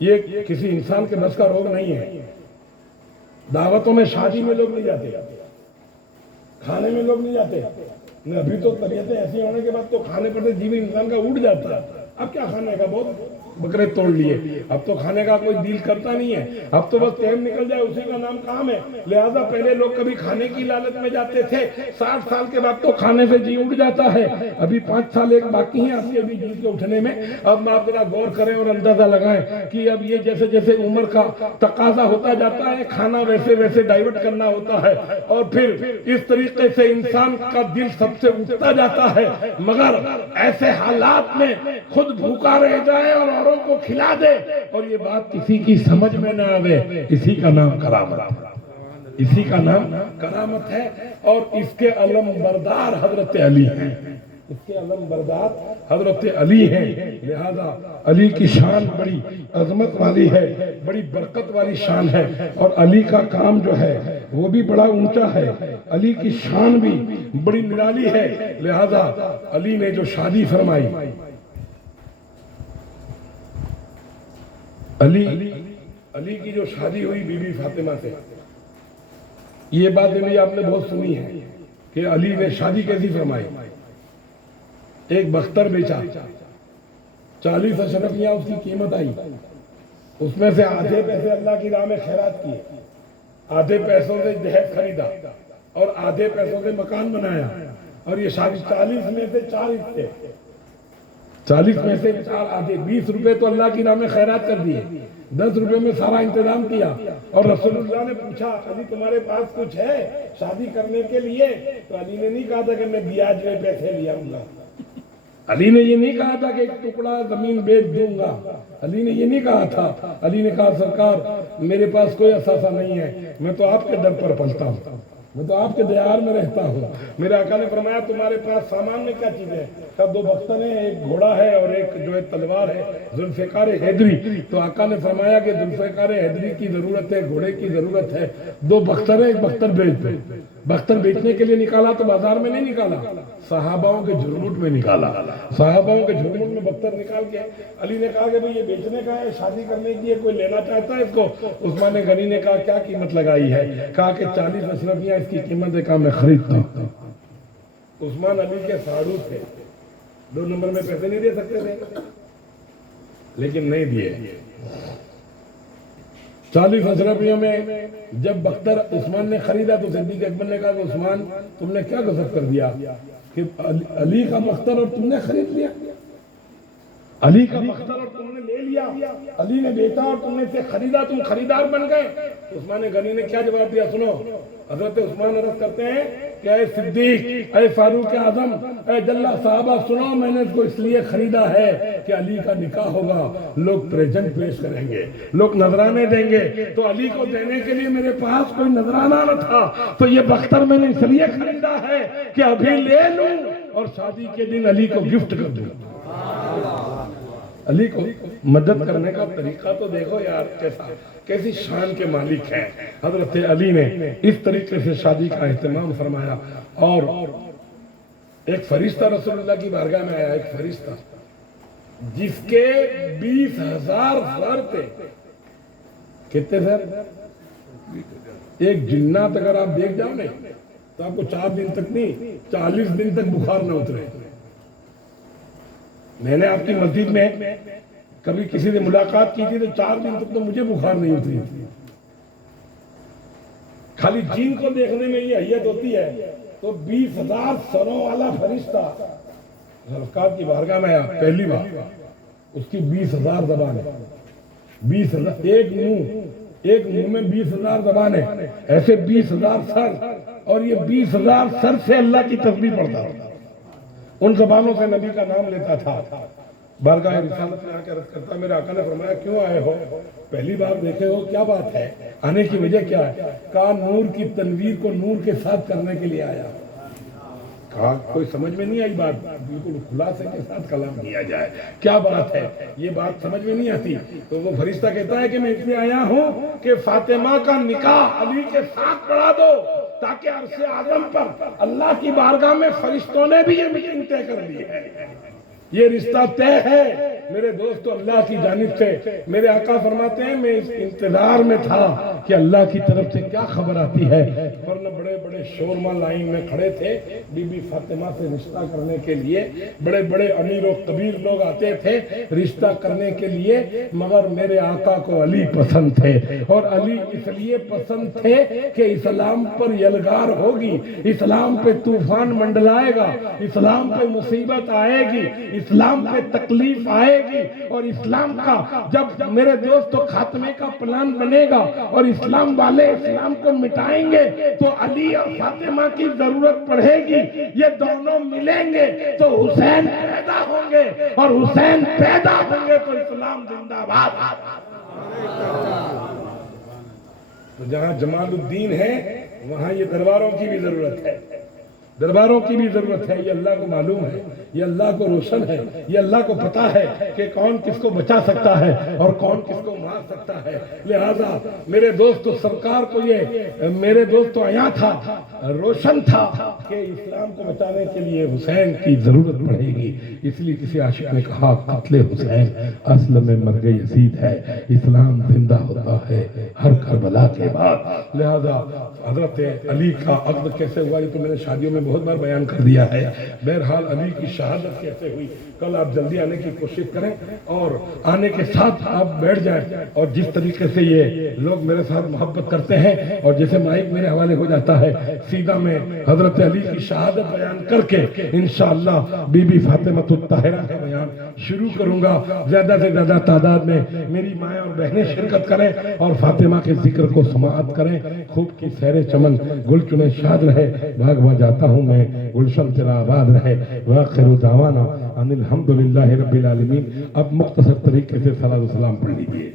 یہ کسی انسان کے بس کا روگ نہیں ہے. دعوتوں میں شادی میں لوگ نہیں جاتے, کھانے میں لوگ نہیں جاتے. ابھی تو طبیعتیں ایسی ہونے کے بعد تو کھانے پر جی بھی انسان کا اٹھ جاتا ہے. اب کیا کھانے کا, بہت بکرے توڑ لیے, اب تو کھانے کا کوئی دل کرتا نہیں ہے. اب تو بس ٹائم نکل جائے اسی کا نام کام ہے. لہذا پہلے لوگ کبھی کھانے کی لالچ میں جاتے تھے, 60 سال کے بعد تو کھانے سے جی اٹھ جاتا ہے. ابھی 5 سال ایک باقی ہیں آپ کے ابھی جی کے اٹھنے میں. اب آپ ذرا غور کریں اور اندازہ لگائیں کہ اب یہ جیسے جیسے عمر کا تقاضا ہوتا جاتا ہے, کھانا ویسے ویسے ڈائیورٹ کرنا ہوتا ہے, اور پھر اس طریقے سے انسان کا دل سب سے اٹھتا جاتا ہے. مگر ایسے حالات میں خود بھوکا رہ جائے اور اوروں کو کھلا دے اور یہ بات کسی کی سمجھ میں نہ آوے, اسی کا نام کرامت, اسی کا نام کرامت ہے. اور اس کے علم بردار حضرت علی ہیں, اس کے علم بردار حضرت علی ہیں. لہذا علی کی شان بڑی عظمت والی ہے, بڑی برکت والی شان ہے, اور علی کا کام جو ہے وہ بھی بڑا اونچا ہے. علی کی شان بھی بڑی نرالی ہے. لہذا علی نے جو شادی فرمائی, علی کی جو شادی ہوئی بی بی فاطمہ سے, یہ بات بھی آپ نے بہت سنی ہے کہ علی نے شادی کیسی فرمائی. ایک بختر بیچا, 40 اشرفیاں اس کی قیمت آئی, اس میں سے آدھے پیسے اللہ کی راہ میں خیرات کیے, آدھے پیسوں سے جہیز خریدا اور آدھے پیسوں سے مکان بنایا. اور یہ شادی 40 میں سے 4 حصے, 40 میں سے 4 آدھے, 20 روپے تو اللہ کی راہ میں خیرات کر دیے, 10 روپے میں سارا انتظام کیا. اور رسول اللہ نے پوچھا علی تمہارے پاس کچھ ہے شادی کرنے کے لیے؟ تو علی نے نہیں کہا تھا کہ میں بیاج میں پیسے لیا ہوں گا, علی نے یہ نہیں کہا تھا کہ ایک ٹکڑا زمین بیچ دوں گا, علی نے یہ نہیں کہا تھا. علی نے کہا سرکار میرے پاس کوئی اثاثہ نہیں ہے, میں تو آپ کے در پر پلتا ہوں, میں تو آپ کے دیار میں رہتا ہوں. میرے آقا نے فرمایا تمہارے پاس سامان میں کیا چیز ہے؟ کہا 2 بختر ہیں, ایک گھوڑا ہے اور ایک جو ہے تلوار ہے, ذوالفقار حیدری. تو آقا نے فرمایا کہ ذوالفقار حیدری کی ضرورت ہے, گھوڑے کی ضرورت ہے, 2 بختر ہیں, ایک بختر بیچ دو. بختر بیچنے کے لیے نکالا تو بازار میں نہیں نکالا, صحاباؤں کے جھرمٹ میں نکالا. صحاباؤں کے جھرمٹ میں بختر نکال کے علی نے کہا کہ بھئی یہ بیچنے کا ہے, شادی کرنے کی ہے, کوئی لینا چاہتا ہے اس کو؟ عثمان غنی نے کہا کیا قیمت لگائی ہے؟ کہا کہ 40 اشرفیاں اس کی قیمت ہے. کہا میں خریدتا ہوں. عثمان علی کے ساڑو تھے, 2 نمبر میں پیسے نہیں دے سکتے تھے, لیکن نہیں دیے. 40 اشرفیوں میں جب بختر عثمان نے خریدا تو صدیق اکبر نے کہا کہ عثمان تم نے کیا غصب کر دیا کہ علی کا بختر اور تم نے خرید لیا, علی کا بختر اور تم نے لے لیا, علی نے بیچا اور تم نے اسے خریدا, تم خریدار بن گئے. عثمان غنی نے کیا جواب دیا سنو. حضرت عثمان عرض کرتے ہیں کہ اے صدیق, اے فاروق اعظم, اے جلہ صحابہ سنو, میں نے اس کو اس لیے خریدا ہے کہ علی کا نکاح ہوگا, لوگ پریزنٹ پیش کریں گے, لوگ نذرانے دیں گے, تو علی کو دینے کے لیے میرے پاس کوئی نذرانہ نہ تھا, تو یہ بختر میں نے اس لیے خریدا ہے کہ ابھی لے لوں اور شادی کے دن علی کو گفٹ کر دوں. علی کو مدد کرنے کا طریقہ تو دیکھو یار, کیسی شان کے مالک ہیں. حضرت علی نے اس طریقے سے شادی کا اہتمام فرمایا. اور ایک فرشتہ رسول اللہ کی بارگاہ میں آیا, ایک فرشتہ جس کے 20,000 سر تھے. کتنے سر؟ ایک جنات اگر آپ دیکھ جاؤ نہیں تو آپ کو 4 دن تک نہیں 40 دن تک بخار نہ اترے. میں نے آپ کی مسجد میں کبھی کسی سے ملاقات کی تھی تو 4 دن تک تو مجھے بخار نہیں اتری تھی. خالی جن کو دیکھنے میں یہ حیت ہوتی ہے, تو 20,000 سروں والا فرشتہ سرکار کی بارگاہ میں آیا پہلی بار. اس کی 20,000 زبانیں, 20,000 ایک منہ میں 20,000 زبانیں, ایسے 20,000 سر, اور یہ 20,000 سر سے اللہ کی تسبیح پڑھتا تھا, ان زبانوں سے نبی کا نام لیتا تھا. بارگاہ رسالت میں آ کے عرض کرتا, میرے آقا نے فرمایا کیوں آئے ہو؟ پہلی بار دیکھے ہو, کیا بات ہے, آنے کی وجہ کیا ہے؟ کہا نور کی تنویر کو نور کے ساتھ کرنے کے لیے آیا. کہا کوئی سمجھ میں نہیں آئی بات, بالکل خلاصے کے ساتھ کلام کیا جائے, کیا بات ہے, یہ بات سمجھ میں نہیں آتی. تو وہ فرشتہ کہتا ہے کہ میں اس لیے آیا ہوں کہ فاطمہ کا نکاح علی کے ساتھ پڑھا دو, تاکہ عرش اعظم پر اللہ کی بارگاہ میں فرشتوں نے بھی یہ میٹنگ طے کر لی ہے. یہ رشتہ طے ہے میرے دوستو اللہ کی جانب سے. میرے آقا فرماتے ہیں میں اس انتظار میں تھا کہ اللہ کی طرف سے کیا خبر آتی ہے. ورنہ بڑے بڑے شورما لائن میں کھڑے تھے بی بی فاطمہ سے رشتہ کرنے کے لیے. بڑے بڑے امیر و کبیر لوگ آتے تھے رشتہ کرنے کے لیے، مگر میرے آقا کو علی پسند تھے. اور علی اس لیے پسند تھے کہ اسلام پر یلغار ہوگی، اسلام پہ طوفان منڈلائے گا، اسلام پہ مصیبت آئے گی، اسلام پہ تکلیف آئے گی، اور اسلام کا جب میرے دوستو خاتمے کا پلان بنے گا اور اسلام والے اسلام کو مٹائیں گے تو علی اور فاطمہ کی ضرورت پڑے گی. یہ دونوں ملیں گے تو حسین پیدا ہوں گے، اور حسین پیدا ہوں گے تو اسلام زندہ باد. تو جہاں جمال الدین ہے وہاں یہ درباروں کی بھی ضرورت ہے، درباروں کی بھی ضرورت ہے. یہ اللہ کو معلوم ہے، یہ اللہ کو روشن ہے، یہ اللہ کو پتا ہے کہ کون کس کو بچا سکتا ہے اور کون کس کو مار سکتا ہے. لہذا میرے دوستو سرکار کو یہ میرے دوستو آیا تھا، روشن تھا کہ اسلام کو بچانے کے لیے حسین کی ضرورت پڑے گی. اس لیے کسی عاشق نے کہا قتل حسین اصل میں مرگ یزید ہے، اسلام زندہ ہوتا ہے ہر کربلا کے بعد. لہذا حضرت علی کا عقد کیسے ہوا یہ تو میں نے شادیوں میں بہت بار بیان کر دیا ہے. بہرحال علی کی شہادت کیسے ہوئی کل آپ جلدی آنے کی کوشش کریں اور آنے کے ساتھ آپ بیٹھ جائیں. اور جس طریقے سے یہ لوگ میرے ساتھ محبت کرتے ہیں اور جیسے مائک میرے حوالے ہو جاتا ہے سیدھا میں حضرت علی کی شہادت بیان کر کے انشاءاللہ بی بی فاطمہ الطاہرہ کا بیان شروع کروں گا. زیادہ سے زیادہ تعداد میں میری مائیں اور بہنیں شرکت کریں اور فاطمہ کے ذکر کو سماعت کریں. خوب کی سیر چمن گل چنے شاد رہے، بھاگ بھاگ جاتا ہوں میں گلشن تیرا آباد رہے. وآخر دعوانا ان الحمدللہ رب العالمین. اب مختصر طریقے سے صلاۃ و سلام پڑھ لیجیے.